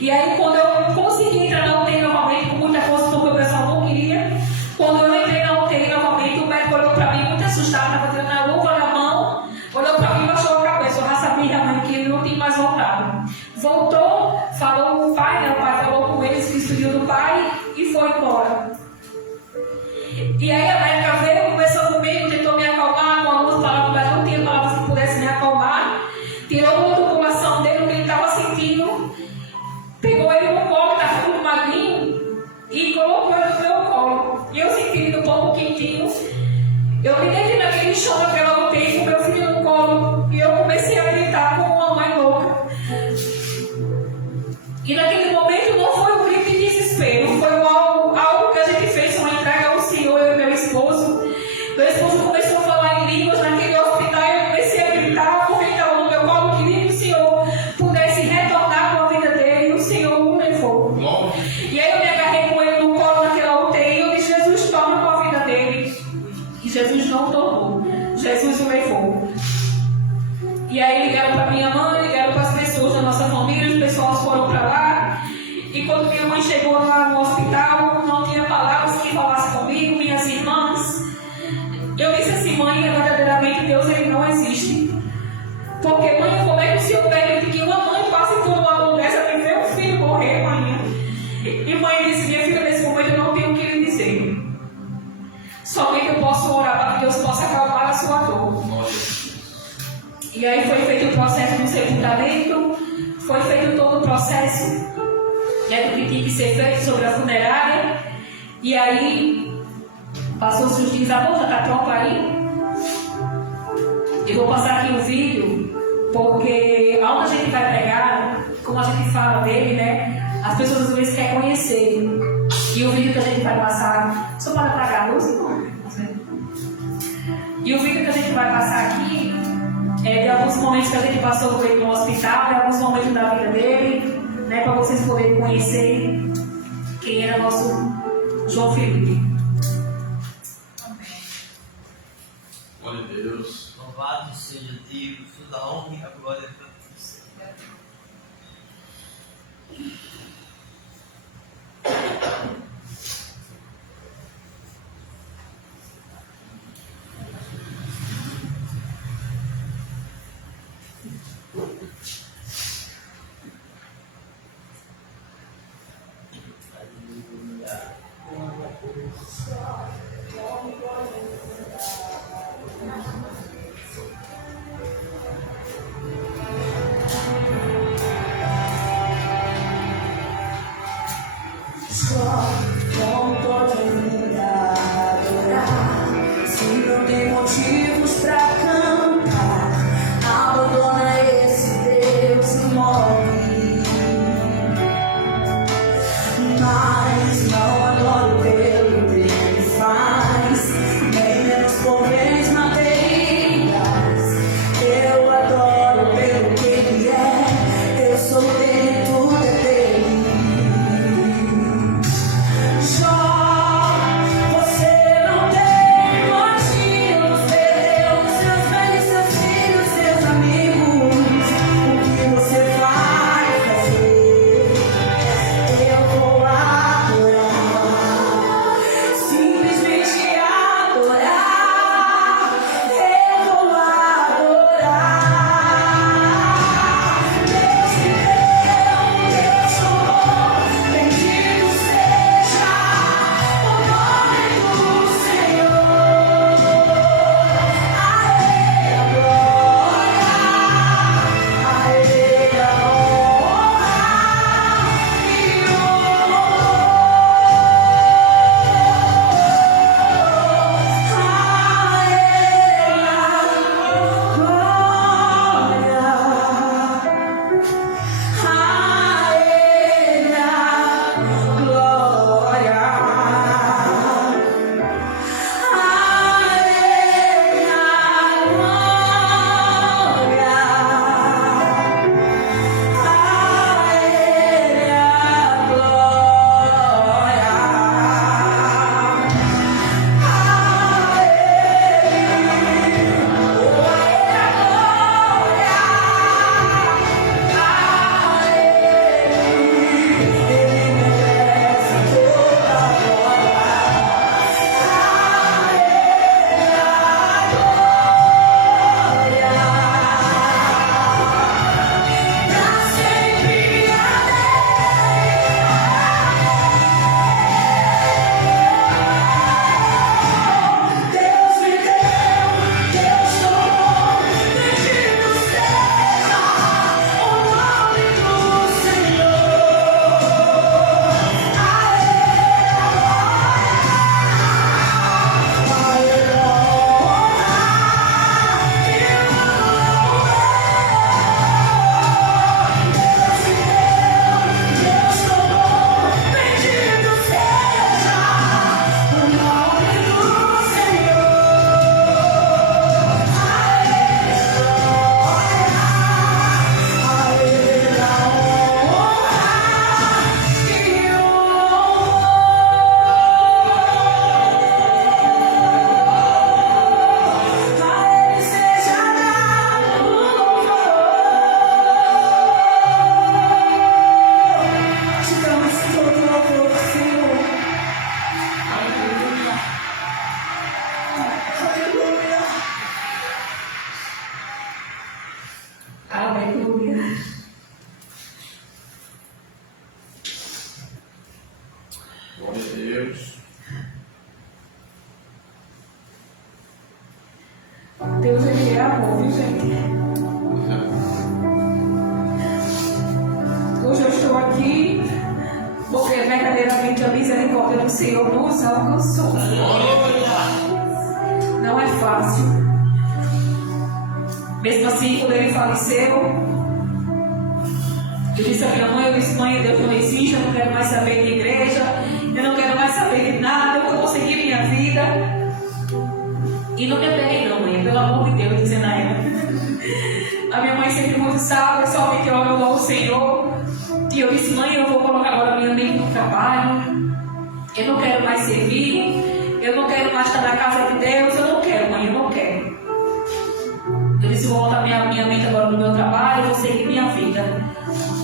E aí quando eu consegui entrar na UTI novamente com muita força, porque o pessoal não queria. Quando eu entrei na UTI novamente, o médico olhou para mim muito assustado, estava tirando a luva na mão, olhou para mim e baixou a cabeça. Eu já sabia realmente que ele não tinha mais voltado. Voltou, falou com o pai, né? O pai falou com ele, se despediu do pai e foi embora. E aí a médica veio, conversou comigo, tentou me acalmar com algumas palavras, mas não tinha palavras que pudesse me acalmar. Tirou a tubulação dele, o que ele estava sentindo, pegou ele no colo, estava tudo magrinho, e colocou ele no meu colo. E eu sentindo um pouco quentinho. Eu me deitei naquele chão, naquela UTI, com meu filho no colo, e eu comecei a gritar como uma mãe louca. E naquele momento não foi um grito de desespero, foi algo que a gente fez, uma entrega ao Senhor, eu e meu esposo. Meu esposo começou a falar em línguas naquele hospital, e eu comecei a gritar, porque ele estava no meu colo, queria que o Senhor pudesse retornar com a vida dele, e o Senhor o levou. E aí eu me agarrei com ele no colo naquela UTI, e eu disse, Jesus, toma com a vida dele. E Jesus não tomou, Jesus o levou. E aí ligaram para minha mãe, ligaram para as pessoas da nossa família, os pessoal foram para lá. E quando minha mãe chegou lá no hospital, não tinha palavras que falassem comigo, minhas irmãs. Eu disse assim, mãe, verdadeiramente Deus ele não existe. Porque, mãe, como é que o Senhor permite que uma mãe passe por uma dor dessa e ver um filho morrer, mãe? E mãe disse, minha filha, nesse momento eu não tenho o que lhe dizer. Somente eu posso orar para que Deus possa acalmar a sua dor. E aí foi feito o processo do sepultamento, foi feito todo o processo, né, do que tinha que ser feito sobre a funerária. E aí passou-se os dias, amor, já está pronto aí? Eu vou passar aqui o vídeo, porque aonde a gente vai pregar, como a gente fala dele, né, as pessoas às vezes querem conhecer. E o vídeo que a gente vai passar, só para apagar a luz, não. E o vídeo que a gente vai passar aqui é de alguns momentos que a gente passou com ele no hospital, de alguns momentos da vida dele, né, para vocês poderem conhecer quem era nosso João Felipe. Glória a Deus. Louvado seja Deus, toda a honra e a glória para você. Só com toda a vida Deus. Deus, ele é amor, viu, gente? Hoje eu estou aqui porque verdadeiramente a misericórdia do Senhor nos alcançou. Não é fácil. Mesmo assim, quando ele faleceu, eu disse à minha mãe, eu disse, mãe, Deus não existe, eu não quero mais saber de igreja, eu não quero mais saber de nada, eu vou seguir minha vida. E não me apeguei não, mãe, pelo amor de Deus, dizendo a ela. A minha mãe sempre muito sábia, somente ora ao Senhor. E eu disse, mãe, eu vou colocar agora minha mente no trabalho, eu não quero mais servir, eu não quero mais estar na casa de Deus, eu não quero, mãe, eu não quero. Eu disse, vou botar minha mente agora no meu trabalho, eu vou seguir minha vida.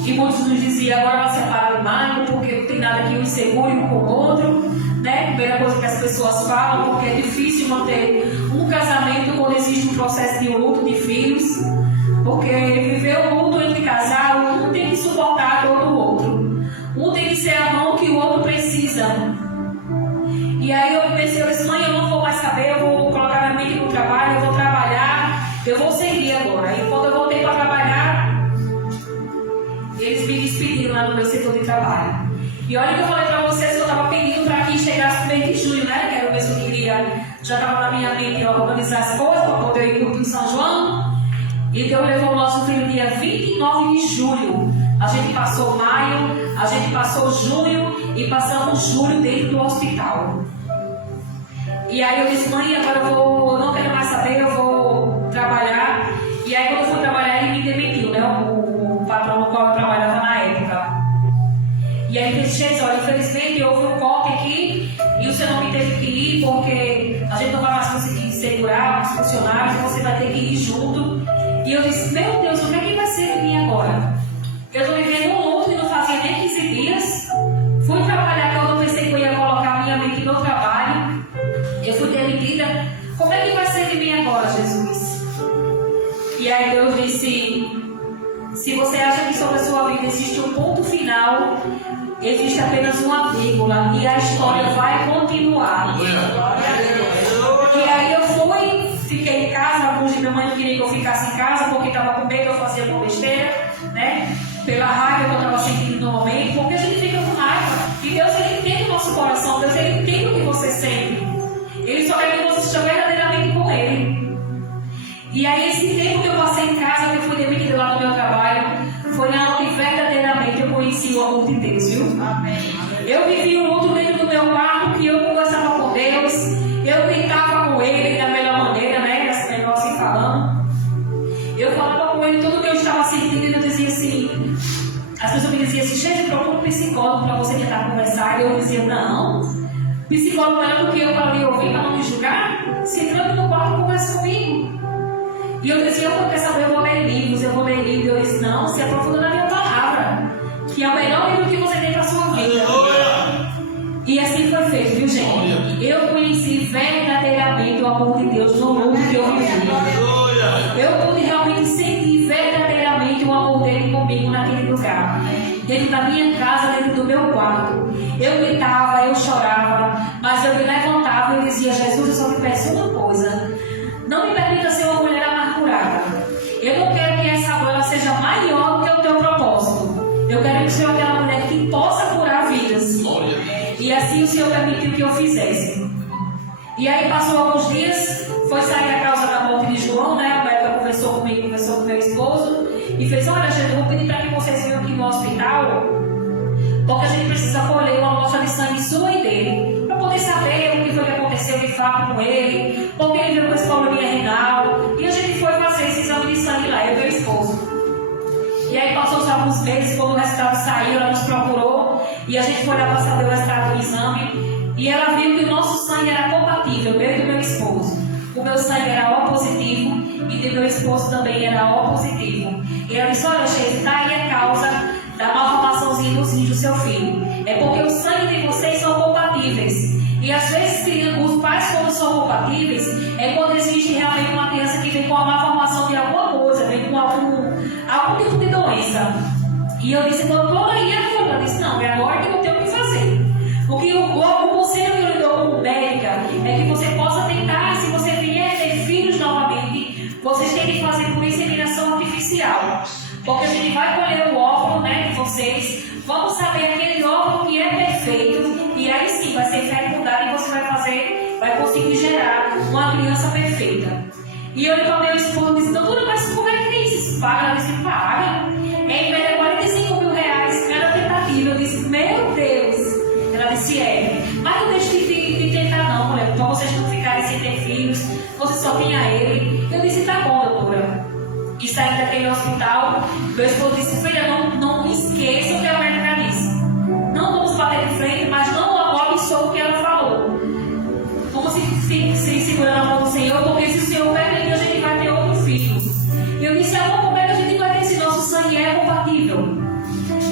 E muitos nos diziam, agora vai separar o marido, porque não tem nada que um segure um com o outro, né? Primeira coisa que as pessoas falam, porque é difícil manter um casamento quando existe um processo de luto de filhos, porque viver o luto entre casal, um tem que suportar a dor do outro, um tem que ser a mão que o outro precisa. E aí eu pensei, eu disse, mãe, eu não vou mais saber, eu vou colocar minha mente no trabalho, eu vou trabalhar, eu vou seguir agora. E quando eu voltei para trabalhar, eles me despediram lá no meu setor de trabalho. E olha que eu falei para vocês que eu estava pedindo para que chegasse no mês de julho, né? Que era o mês que eu queria, já estava na minha mente organizar as coisas para poder ir para o São João. E Deus levou o nosso filho dia 29 de julho. A gente passou maio, a gente passou junho e passamos julho dentro do hospital. E aí eu disse, mãe, agora eu não quero mais saber, eu vou trabalhar. E aí quando eu fui trabalhar, ele me demitiu, né? O patrão no qual eu trabalhava na época. E aí ele disse, olha, infelizmente houve um corte aqui e o seu nome teve que ir porque a gente não vai mais conseguir segurar os funcionários, você vai ter que ir junto. E eu disse, meu Deus, o que é que vai ser de mim agora? Eu estou vivendo um luto e não fazia nem 15 dias. Fui trabalhar quando eu pensei que eu ia colocar minha mente no trabalho. Eu fui demitida. Como é que vai ser de mim agora, Jesus? E aí Deus disse, se você acha que sobre a sua vida existe um ponto final, existe apenas uma vírgula e a história vai continuar. E aí eu fui, fiquei em casa, alguns de minha mãe não queria que eu ficasse em casa porque estava com medo, eu fazia com besteira, né? Pela raiva que eu estava sentindo no momento, porque a gente fica com raiva. E Deus, ele entende o nosso coração, Deus, ele entende o que você sente. Ele só quer que você esteja verdadeiramente com ele. E aí esse tempo que eu passei em casa, que eu fui demitida lá no meu trabalho, foi na onde verdadeiramente eu conheci o amor de Deus, viu? Amém. Eu vivi um luto dentro do meu quarto, que eu conversava com Deus, eu tentava com ele da melhor maneira, né? Esse negócio assim falando. Eu falava com ele tudo que eu estava sentindo e eu dizia assim, as pessoas me diziam assim, gente, procura um psicólogo para você tentar conversar. E eu dizia, não, psicólogo não é do que eu para lhe ouvir, para não me julgar. Se tranque no quarto e conversa comigo. E eu dizia, eu quero saber, eu vou ler livros. E eu disse, não, se aprofunda na minha palavra, que é o melhor livro que você tem para a sua vida. E assim foi feito, viu, gente? Eu conheci verdadeiramente o amor de Deus no mundo que eu vivi. Eu pude realmente sentir verdadeiramente o amor dele comigo naquele lugar. Dentro da minha casa, dentro do meu quarto. Eu gritava, eu chorava, mas eu me levantava e dizia, Jesus, eu só te peço uma coisa. Não me permita ser uma mulher amargurada. Eu não quero que essa dor seja maior do que o teu propósito. Eu quero que o Senhor tenha uma mulher que possa curar vidas. E assim o Senhor permitiu que eu fizesse. E aí passou alguns dias, foi sair a causa da morte de João, né? A Beca conversou comigo, conversou com meu esposo e fez, olha, gente, eu vou pedir para que vocês venham aqui no hospital, porque a gente precisa colher uma amostra de sangue sua e dele, para poder saber o que foi que aconteceu de fato com ele, porque ele veio com esse probleminha renal. E a gente foi fazer esse exame de sangue lá, eu e meu esposo. E aí passou-se alguns meses, quando o resultado saiu, ela nos procurou e a gente foi lá para saber o resultado do exame. E ela viu que o nosso sangue era compatível, meu e do meu esposo. O meu sangue era O positivo e do meu esposo também era O positivo. E ela disse, olha, Sheila, está aí a causa da malformaçãozinha nos rins do seu filho. É porque o sangue de vocês são compatíveis. E às vezes os pais, quando são compatíveis, é quando existe realmente uma criança que vem com a malformação de alguma coisa, vem com algum tipo de doença. E eu disse, doutora, e agora? Ela disse, não, é agora que eu tenho que fazer. Porque o é que você possa tentar, se você vier ter filhos novamente, vocês têm que fazer por inseminação artificial. Porque a gente vai colher o óvulo, né, de vocês, vamos saber aquele óvulo que é perfeito, e aí sim vai ser fecundado e você vai conseguir gerar uma criança perfeita. E eu e o meu esposo disse, doutora, mas como é que é isso? Paga? Ela disse, paga. Em média, R$45 mil cada tentativa. Eu disse, meu Deus. Ela disse, mas não deixe de tentar não, mulher, para vocês não ficarem sem ter filhos, você só tem a ele. Eu disse, tá bom, doutora. E saí daquele hospital, meu esposo disse, filha, não esqueça o que a médica disse. Não vamos bater de frente, mas não amaldiçoe o que ela falou. Vamos se segurar na mão do Senhor, porque se o Senhor permitir, a gente vai ter outro filho. E eu disse, amor, como é que a gente vai ter se nosso sangue é compatível?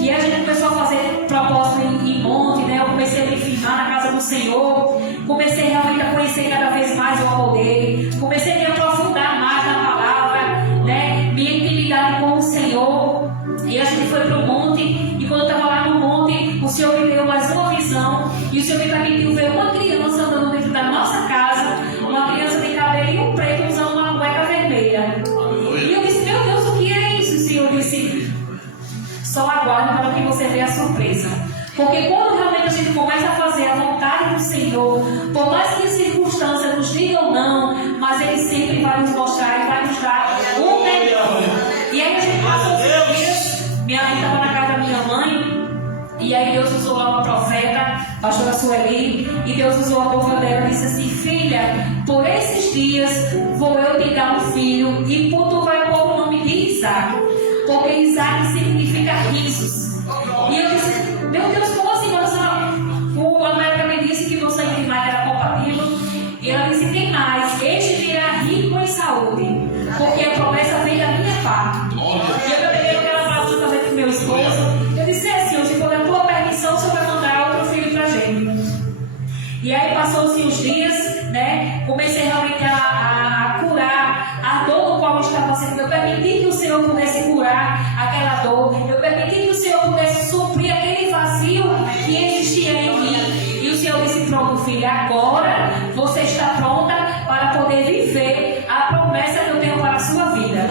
E a gente começou a fazer propósito em monte, né? Eu comecei a me firmar na casa do Senhor, comecei realmente a conhecer cada vez mais o amor dele, comecei a me aprofundar mais na palavra, né? Minha intimidade com o Senhor. E a gente foi para o monte, e quando eu estava lá no monte, o Senhor me deu mais uma visão, e o Senhor me permitiu ver uma criança andando dentro da nossa casa, uma criança de cabelinho preto usando uma cueca vermelha. E eu disse, meu Deus, o que é isso? O Senhor disse, só aguarde para que você veja a surpresa. Porque quando realmente a gente começa a fazer a vontade do Senhor, por mais que as circunstâncias nos digam não, mas Ele sempre vai nos mostrar e vai nos dar o melhor. E aí a gente passou os dias, minha mãe estava na casa da minha mãe, e aí Deus usou lá uma profeta, a pastora Sueli, e Deus usou a boca dela e disse assim, filha, por esses dias vou eu te dar um filho, e tu vai pôr o nome de Isaac, porque Isaac significa risos. E eu disse, meu Deus, como assim? O América me disse que você e mais era compatível, e ela disse, tem mais, este virá rico em saúde, porque a promessa vem da minha parte. E eu peguei aquela frase juntamente com meu esposo, eu disse assim, se for a tua permissão, você vai mandar outro filho pra gente. E aí passou-se os dias, né? Comecei realmente a curar a dor do qual eu estava passando. Eu permiti que o Senhor pudesse curar aquela dor. Eu permiti que o Senhor pudesse suprir aquele vazio que existia em mim. E o Senhor disse, pronto, filha, agora você está pronta para poder viver a promessa que eu tenho para a sua vida.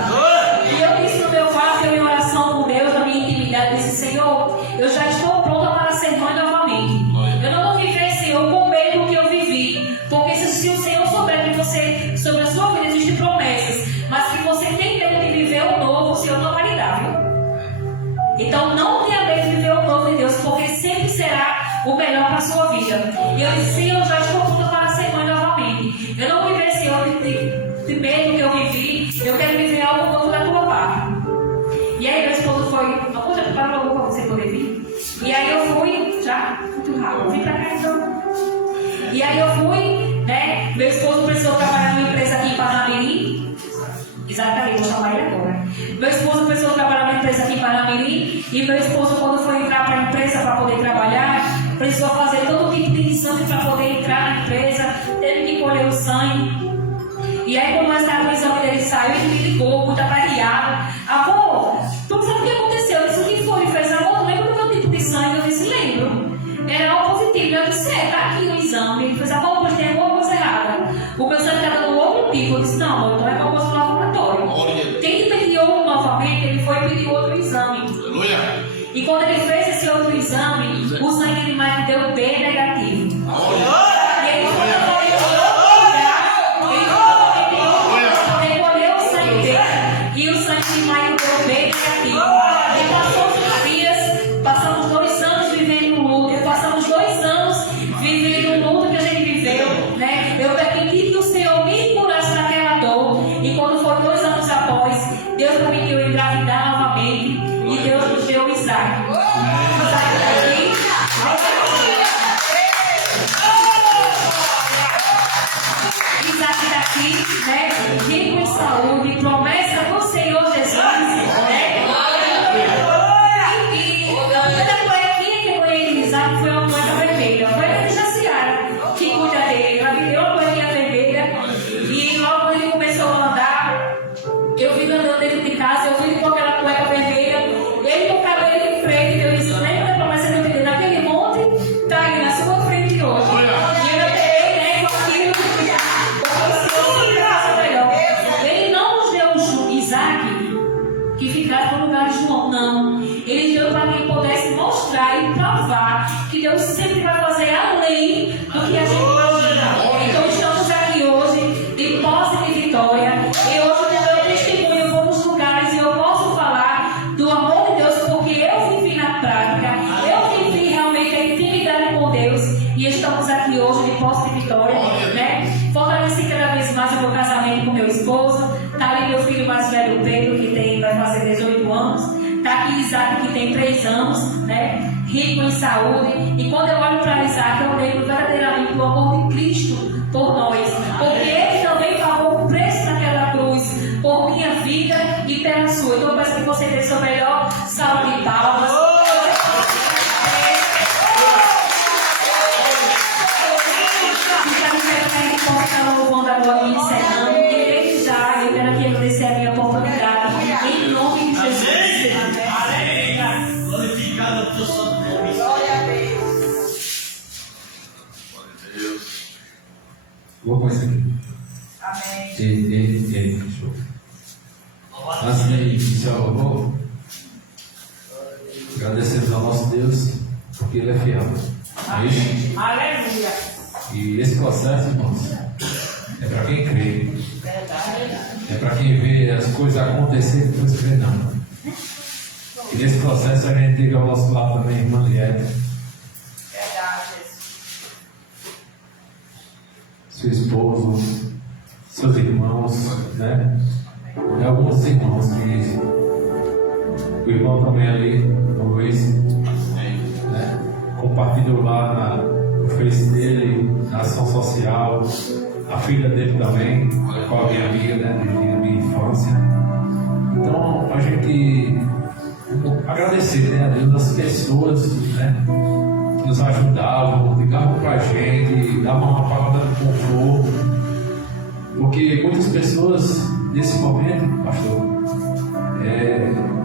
E eu disse no meu quarto, em oração com Deus, na minha intimidade, disse, Senhor, eu já estou pronta para ser mãe novamente. Eu não vou viver, Senhor, com medo do que eu vivi. Porque se o Senhor souber que você, sobre a sua vida existem promessas, mas que você tem medo de viver o novo, o Senhor não vai lhe dar, viu? Então não tenha medo de viver o novo de Deus, porque sempre será o melhor para a sua vida. E eu disse, Senhor, eu já estou pronta para ser mãe novamente. Eu não vou viver, Senhor, de medo que eu vivi. Eu quero viver algo novo da tua parte. E aí meu esposo foi, não já preparou para você poder vir? E aí eu fui, já, muito rápido, vim para cá então. E aí eu fui, né? Meu esposo precisou trabalhar numa empresa aqui em Parnamirim. Exatamente, vou chamar ele agora. Meu esposo precisou trabalhar numa empresa aqui em Parnamirim. E meu esposo, quando foi entrar para a empresa para poder trabalhar, precisou fazer todo tipo de exame para poder entrar na empresa. Teve que colher o sangue. E aí, quando nós estávamos no exame dele, saiu, ele me ligou, muito avariado. Avô, tu sabe o que aconteceu? Eu disse, o que foi? Ele fez, avô, lembra do meu tipo de sangue? Eu disse, lembro. Era O positivo. Eu disse, tá aqui o exame. Ele fez, avô, pois tem alguma coisa errada. O meu sangue está dando outro tipo. Eu disse, não, amor, então é para o nosso laboratório. Quem pedir outro novamente, ele foi pedir outro exame. Aleluia. E quando ele fez esse outro exame, o sangue de Mike deu B negativo. E ele foi recolheu o sangue dele e o sangue de Mike deu B negativo. E passou os dias, passamos 2 anos vivendo no luto, passamos 2 anos vivendo o luto que a gente viveu, né? Eu permiti que o Senhor me curasse daquela dor. E quando foi 2 anos após, Deus permitiu eu engravidar novamente. E Deus nos deu Isaac. Isaac daqui, né? Rico em saúde, promessa do Senhor Jesus, né? E a primeira cuequinha que eu ganhei de Isaac foi uma cueca vermelha. Foi a de Jaciara que cuida dele. Ela me deu uma cuequinha vermelha. E logo quando ele começou a andar, eu vi andando dentro de casa, eu vi com aquela cueca vermelha. Ele com o cabelo em frente, eu disse, lembra da promessa que eu te dei naquele monte? Tá aí na sua frente hoje. E eu peguei, né, com aquilo. posse de vitória, né? Fortaleci cada vez mais o meu casamento com meu esposo. Tá ali meu filho mais velho, Pedro, que vai fazer 18 anos. Tá aqui Isaac, que tem 3 anos, né? Rico em saúde. E quando eu olho para Isaac, eu lembro verdadeiramente do amor de Cristo por nós. Porque ele também pagou o preço naquela cruz por minha vida e pela sua. Então eu peço que você dê sua melhor salva de palmas. Vou começar aqui. Amém. Show. Antes de iniciar o louvor, agradecemos ao nosso Deus, porque Ele é fiel. Amém. Aleluia. E esse processo, irmãos, é para quem crê. É para quem vê as coisas acontecerem e depois crê não. E nesse processo a gente teve ao nosso lado também a irmã Lieta. Seu esposo, seus irmãos, né? E alguns irmãos que o irmão também ali, o Luiz, né? Compartilhou lá no Face dele, na ação social, a filha dele também, com a minha amiga, né? De infância. Então a gente agradecer, né, a Deus, as pessoas, né? Nos ajudavam, ligavam para a gente, davam uma palavra de conforto, porque muitas pessoas nesse momento, pastor,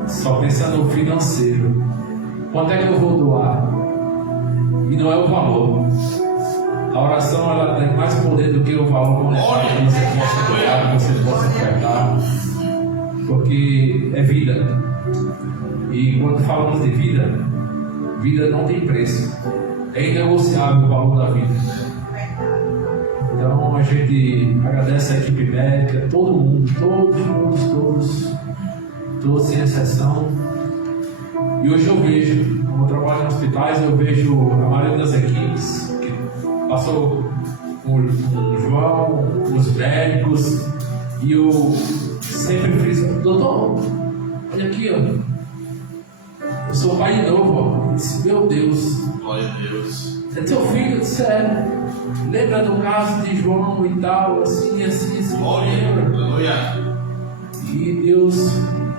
só pensam no financeiro. Quanto é que eu vou doar? E não é o valor. A oração ela tem mais poder do que o valor monetário que você possa doar, que você possa ofertar, porque é vida. E quando falamos de vida, vida não tem preço. É inegociável o valor da vida. Então a gente agradece a equipe médica, todo mundo, todos sem exceção. E hoje eu vejo, como eu trabalho em hospitais, eu vejo a maioria das equipes que passou com o João, os médicos, e eu sempre fiz, doutor, olha aqui, ó. Eu sou pai de novo, ó. Eu disse, meu Deus. Glória a Deus. É teu filho? Eu disse, lembra do caso de João e tal, assim. Glória. Aleluia. E Deus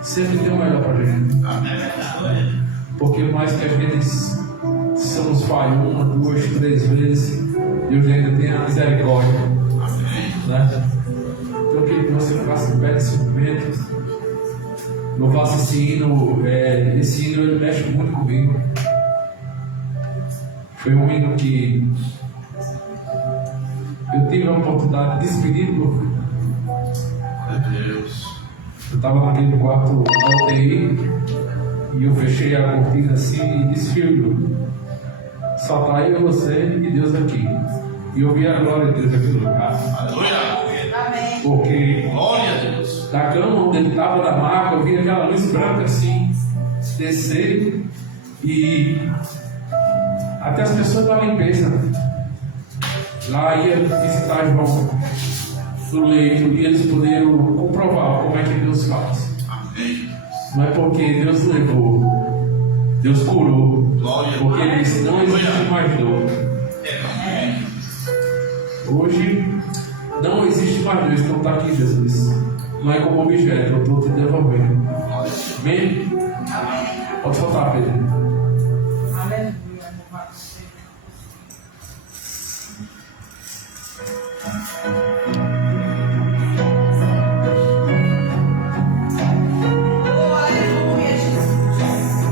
sempre tem o melhor pra gente. Amém. Porque mais que a gente somos falhos 1, 2, 3 vezes, Deus ainda tem a misericórdia. Amém. Né? Então que você faça um belo esse momento. Louvasse esse hino, esse hino ele mexe muito comigo. Foi um hino que eu tive a oportunidade de despedir. Glória a Deus. Eu estava naquele quarto da UTI e eu fechei a cortina assim e disse, filho, só está eu, você e Deus aqui. E eu vi a glória de Deus naquele lugar. Aleluia. Amém. Porque Glória a Deus. da cama onde ele estava na maca, eu vi aquela luz branca assim, descer e até as pessoas da limpeza lá iam visitar João no leito e eles puderam comprovar como é que Deus faz. Amém. Não é porque Deus levou, Deus curou, Glória. porque ele disse, não existe mais dor. Amém. Hoje não existe mais dor, então está aqui Jesus. Não é como objeto, eu estou te devolvendo. Amém? Pode soltar, Pedro. Aleluia. Oh, aleluia, Jesus. Glória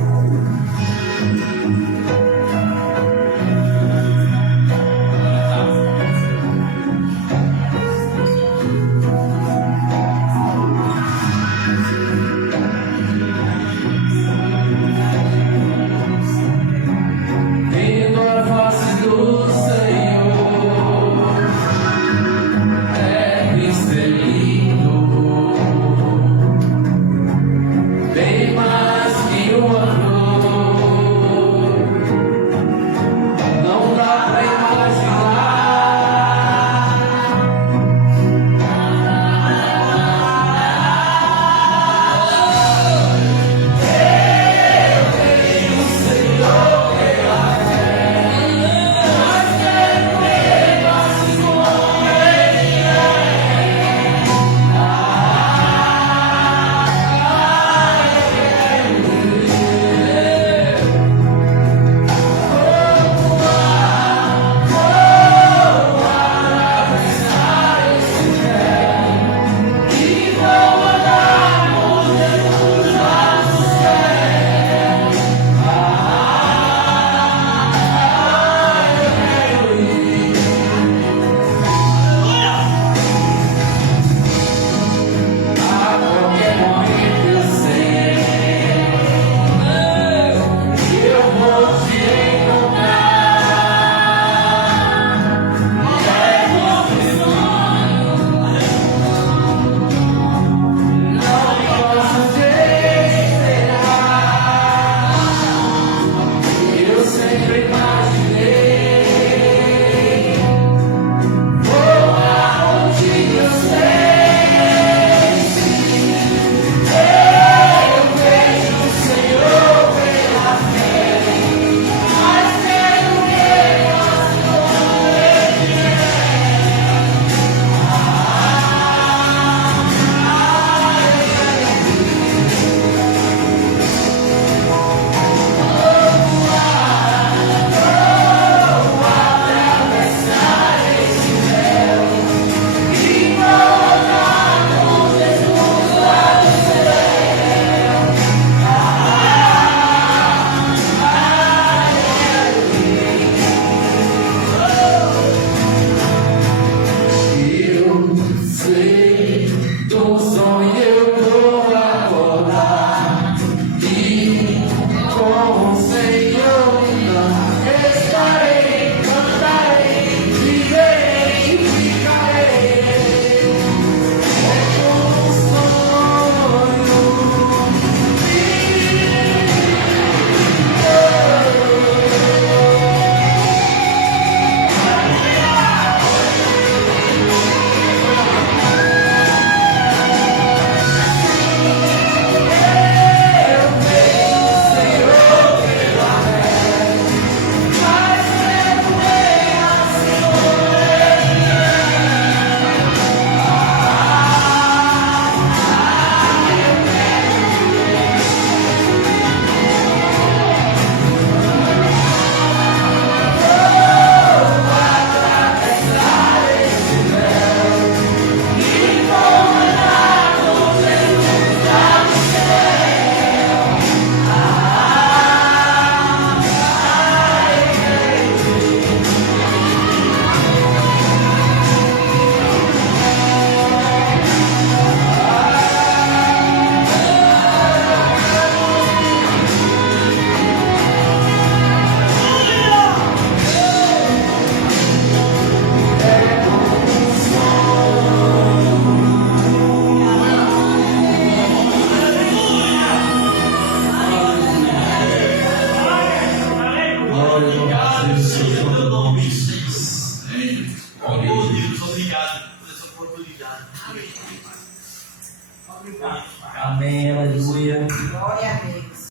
seja o seu sonho